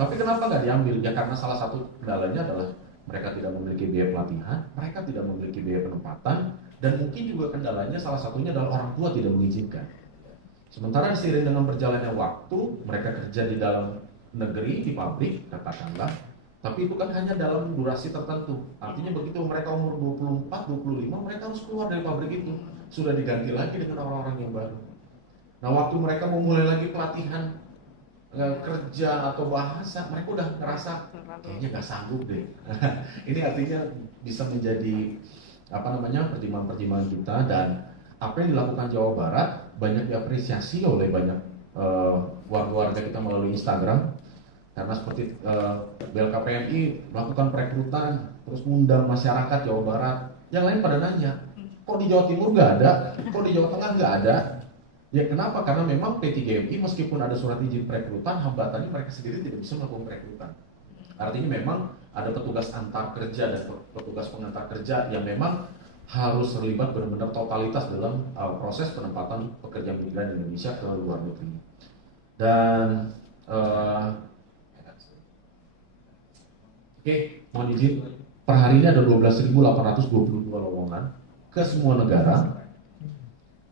Tapi kenapa nggak diambil? Ya karena salah satu kendalanya adalah mereka tidak memiliki biaya pelatihan, mereka tidak memiliki biaya penempatan, dan mungkin juga kendalanya salah satunya adalah orang tua tidak mengizinkan. Sementara seiring dengan berjalannya waktu, mereka kerja di dalam negeri, di pabrik, katakanlah, tapi itu kan hanya dalam durasi tertentu. Artinya begitu mereka umur 24, 25, mereka harus keluar dari pabrik itu. Sudah diganti lagi dengan orang-orang yang baru. Nah, waktu mereka mau mulai lagi pelatihan kerja atau bahasa, mereka udah ngerasa kayaknya gak sanggup deh. Ini artinya bisa menjadi pertimbangan-pertimbangan kita, dan apa yang dilakukan Jawa Barat banyak diapresiasi oleh banyak warga-warga kita melalui Instagram, karena seperti BLKPMI melakukan perekrutan terus mengundang masyarakat Jawa Barat. Yang lain pada nanya, kok di Jawa Timur nggak ada, kok di Jawa Tengah nggak ada? Ya kenapa? Karena memang P3MI meskipun ada surat izin perekrutan, hambatannya mereka sendiri tidak bisa melakukan perekrutan. Artinya memang ada petugas antar kerja dan petugas pengantar kerja yang memang harus terlibat benar-benar totalitas dalam proses penempatan pekerja migran Indonesia ke luar negeri. Dan mohon izin, per hari ini ada 12.822 lowongan ke semua negara.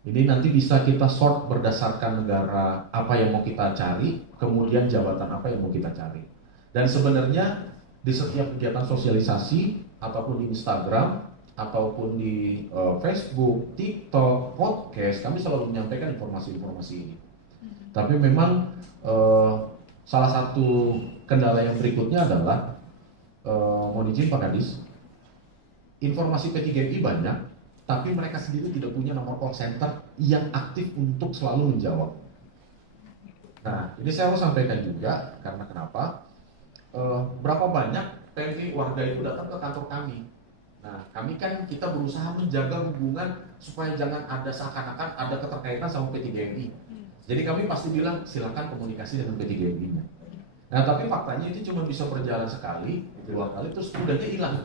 Ini nanti bisa kita sort berdasarkan negara apa yang mau kita cari, kemudian jabatan apa yang mau kita cari. Dan sebenarnya di setiap kegiatan sosialisasi ataupun di Instagram ataupun di Facebook, TikTok, podcast, kami selalu menyampaikan informasi-informasi ini. Tapi memang salah satu kendala yang berikutnya adalah mohon izin Pak Kadis, informasi P3MI banyak, tapi mereka sendiri tidak punya nomor call center yang aktif untuk selalu menjawab. Nah, ini saya harus sampaikan juga, karena kenapa? Berapa banyak PMI warga itu datang ke kantor kami. Nah, kami kan kita berusaha menjaga hubungan supaya jangan ada seakan-akan ada keterkaitan sama P3MI. Jadi kami pasti bilang silakan komunikasi dengan P3MI-nya. Nah, tapi faktanya itu cuma bisa berjalan sekali, 2 kali, terus udahnya hilang.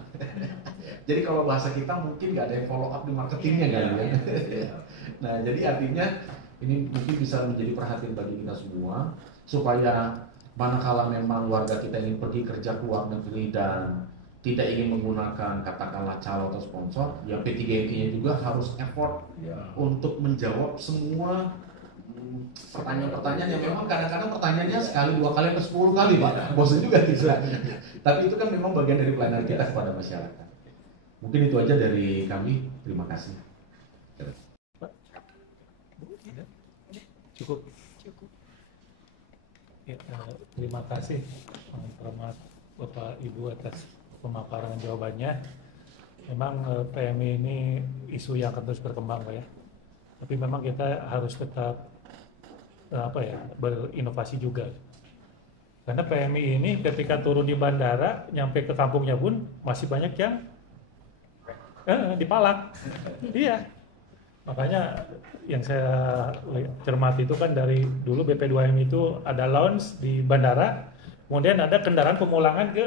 Jadi kalau bahasa kita mungkin nggak ada yang follow up di marketingnya kali ya. Nah, jadi artinya ini mungkin bisa menjadi perhatian bagi kita semua, supaya manakala memang warga kita ingin pergi kerja ke luar negeri dan tidak ingin menggunakan katakanlah calo atau sponsor, ya P3MI-nya juga harus effort untuk menjawab semua pertanyaan-pertanyaan yang memang kadang-kadang pertanyaannya sekali, 2 kali, atau 10 kali Pak. Bosan juga istilahnya. Tapi itu kan memang bagian dari pelayanan kita kepada masyarakat. Mungkin itu aja dari kami. Terima kasih. Cukup. Ya, terima kasih Bapak Ibu atas pemaparan jawabannya. Memang PMI ini isu yang akan terus berkembang Pak ya. Tapi memang kita harus tetap berinovasi juga. Karena PMI ini ketika turun di bandara, nyampe ke kampungnya pun masih banyak yang dipalak. Iya. Makanya yang saya cermati itu kan dari dulu BP2M itu ada lounge di bandara, kemudian ada kendaraan pemulangan ke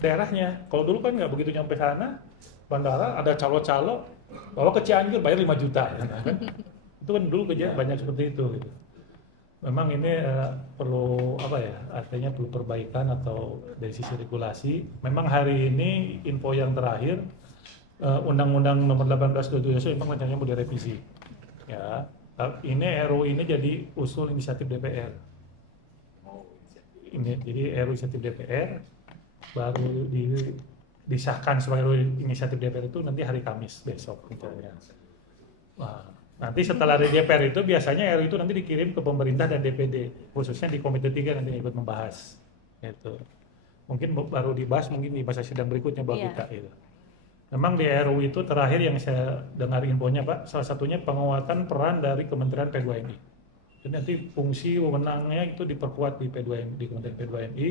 daerahnya. Kalau dulu kan nggak begitu nyampe sana, bandara ada calo-calo, bawa ke Cianjur bayar 5 juta. Kan? Itu kan dulu banyak seperti itu. Gitu. Memang ini perlu artinya perlu perbaikan atau dari sisi regulasi. Memang hari ini info yang terakhir, Undang-Undang Nomor 18/2021 memang rencananya mau direvisi. Ya, ini RUU ini jadi usul inisiatif DPR. Ini jadi RUU inisiatif DPR baru disahkan sebagai RUU inisiatif DPR itu nanti hari Kamis besok rencananya. Nah, nanti setelah dari DPR itu biasanya RUU itu nanti dikirim ke pemerintah dan DPD, khususnya di Komite 3 nanti ikut membahas. Gitu. Mungkin baru dibahas mungkin di masa sidang berikutnya buat kita gitu. Memang di RUU itu terakhir yang saya dengar infonya Pak, salah satunya penguatan peran dari Kementerian P2MI. Jadi nanti fungsi wewenangnya itu diperkuat di P2MI, di Kementerian P2MI.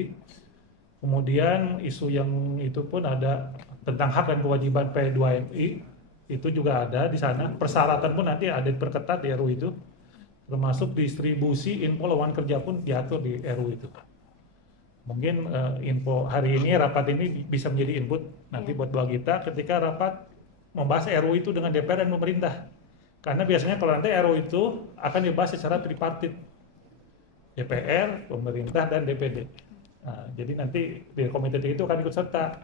Kemudian isu yang itu pun ada tentang hak dan kewajiban P2MI, itu juga ada di sana. Persyaratan pun nanti ada diperketat di RUU itu, termasuk distribusi info lowongan kerja pun diatur di RUU itu. Mungkin info hari ini, rapat ini bisa menjadi input nanti buat kita ketika rapat membahas RUU itu dengan DPR dan pemerintah. Karena biasanya kalau nanti RUU itu akan dibahas secara tripartit, DPR, pemerintah, dan DPD. Nah, jadi nanti di Komite itu akan ikut serta.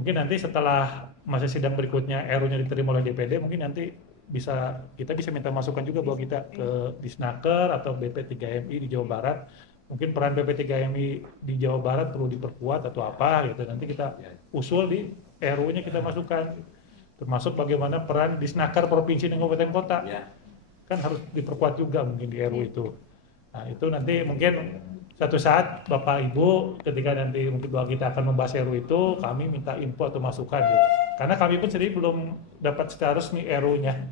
Mungkin nanti setelah masa sidang berikutnya RUU-nya diterima oleh DPD, mungkin nanti kita bisa minta masukan juga bahwa kita ke Disnaker atau BP3MI di Jawa Barat. Mungkin peran BP3MI di Jawa Barat perlu diperkuat atau apa gitu. Nanti kita usul di RUU-nya kita masukkan. Termasuk bagaimana peran Disnaker provinsi dan kabupaten kota. Kan harus diperkuat juga mungkin di RUU itu. Nah, itu nanti mungkin satu saat Bapak Ibu ketika nanti mungkin bahwa kita akan membahas RUU itu, kami minta info atau masukan gitu. Karena kami pun sendiri belum dapat secara resmi RUU-nya.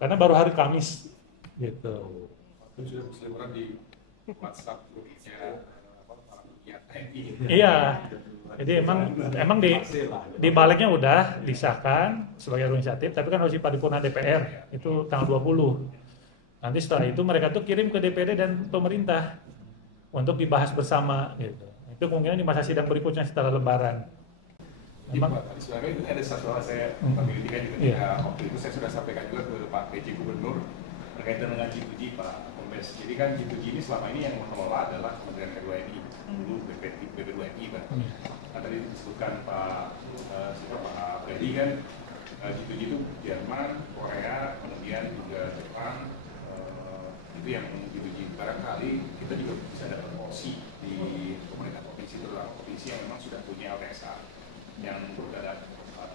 Karena baru hari Kamis gitu. Itu sudah berseliweran di WhatsApp grupnya para pegiat TNI. Iya. Jadi emang di baliknya udah disahkan sebagai RUU inisiatif, tapi kan harus di paripurna DPR itu tanggal 20. Nanti setelah itu mereka tuh kirim ke DPD dan pemerintah untuk dibahas bersama gitu. Itu kemungkinan di masa sidang berikutnya setelah Lebaran. Memang sebenarnya itu ada satu hal saya memiliki juga waktu itu saya sudah sampaikan juga ke Pak PJ Gubernur berkaitan dengan G2G Pak Kombes. Jadi kan G2G ini selama ini yang mengelola adalah Kementerian P2MI, dulu BP2MI Pak. Nah, tadi disebutkan Pak Freddy kan G2G itu Jerman, Korea, kemudian juga Jepang, itu yang G2G. Barangkali kita juga bisa dapat porsi di pemerintah provinsi, terutama provinsi yang memang sudah punya LTSA, yang ada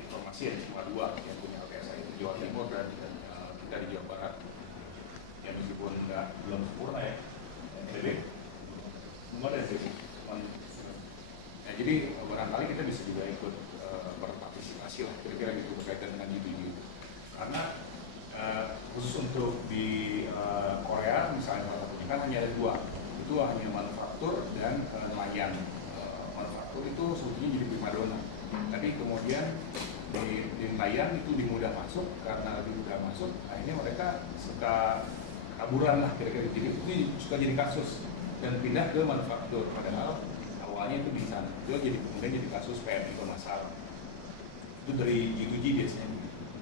informasi ada cuma 2 yang punya LTSA, itu Jawa Timur dan kita di Jawa Barat. Ya meskipun belum sempurna ya, jadi belum ada sih. Nah, jadi barangkali kita bisa juga ikut berpartisipasi lah, kira-kira gitu berkaitan dengan G2G. Karena khusus untuk di Korea misalnya kan hanya ada 2, itu hanya manufaktur dan nelayan. Manufaktur itu sebetulnya jadi primadona, tapi kemudian di nelayan itu dimudah masuk, karena lebih mudah masuk, akhirnya mereka suka kaburan lah kira-kira, jadi itu suka jadi kasus dan pindah ke manufaktur, padahal awalnya itu di sana. Itu kemudian jadi kasus PMI bermasalah. Itu dari G2G biasanya.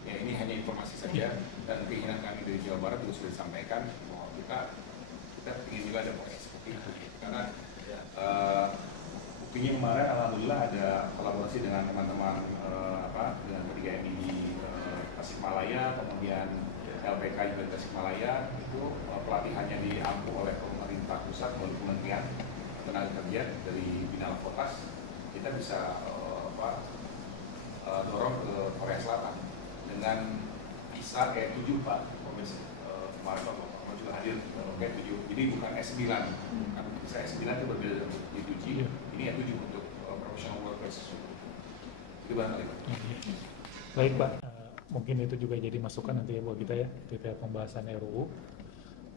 Ya ini hanya informasi saja, dan keinginan kami dari Jawa Barat juga sudah disampaikan bahwa kita ingin juga ada proses seperti itu, karena buktinya kemarin alhamdulillah ada kolaborasi dengan teman-teman dengan P3MI di Tasikmalaya, kemudian LPK juga di Tasikmalaya itu pelatihannya diampu oleh pemerintah pusat melalui Kementerian Tenaga Kerja dari Bina Lafotas. Kita bisa dorong ke Korea Selatan dengan visa kayak 7 Pak, kemarin Bapak juga hadir kayak 7, jadi bukan S9, kan visa S9 itu berbeda dengan D7, ini ya 7 untuk professional workers. Itu barangkali Pak. Baik Pak, mungkin itu juga jadi masukan nanti ya buat kita ya, ketika pembahasan RUU.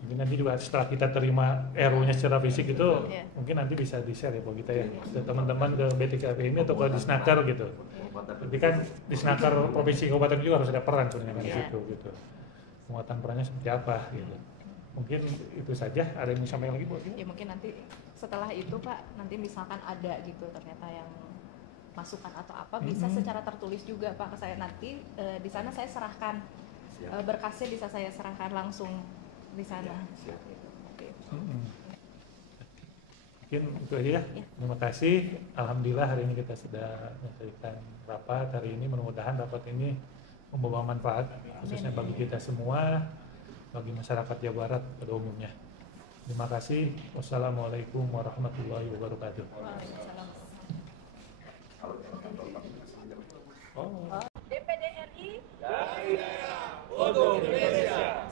Mungkin nanti juga setelah kita terima RUU-nya secara fisik itu, mungkin nanti bisa di-share ya buat kita ya, ke teman-teman ke BTKPMI atau ke Disnaker gitu. Tapi kan Disnaker Provinsi Kabupaten juga harus ada peran sebenarnya di situ gitu. Penguatan perannya seperti apa gitu. Mungkin itu saja. Ada yang mau sampaikan lagi buat kita? Ya mungkin nanti setelah itu Pak, nanti misalkan ada gitu ternyata yang masukan atau apa bisa secara tertulis juga Pak ke saya nanti di sana saya serahkan berkasnya, bisa saya serahkan langsung di sana. Mungkin itu aja ya. Terima kasih. Alhamdulillah hari ini kita sudah menyelesaikan rapat hari ini. Mudah-mudahan rapat ini membawa manfaat khususnya bagi kita semua, bagi masyarakat Jawa Barat pada umumnya. Terima kasih. Wassalamualaikum warahmatullahi wabarakatuh. DPD RI dari daerah untuk Indonesia.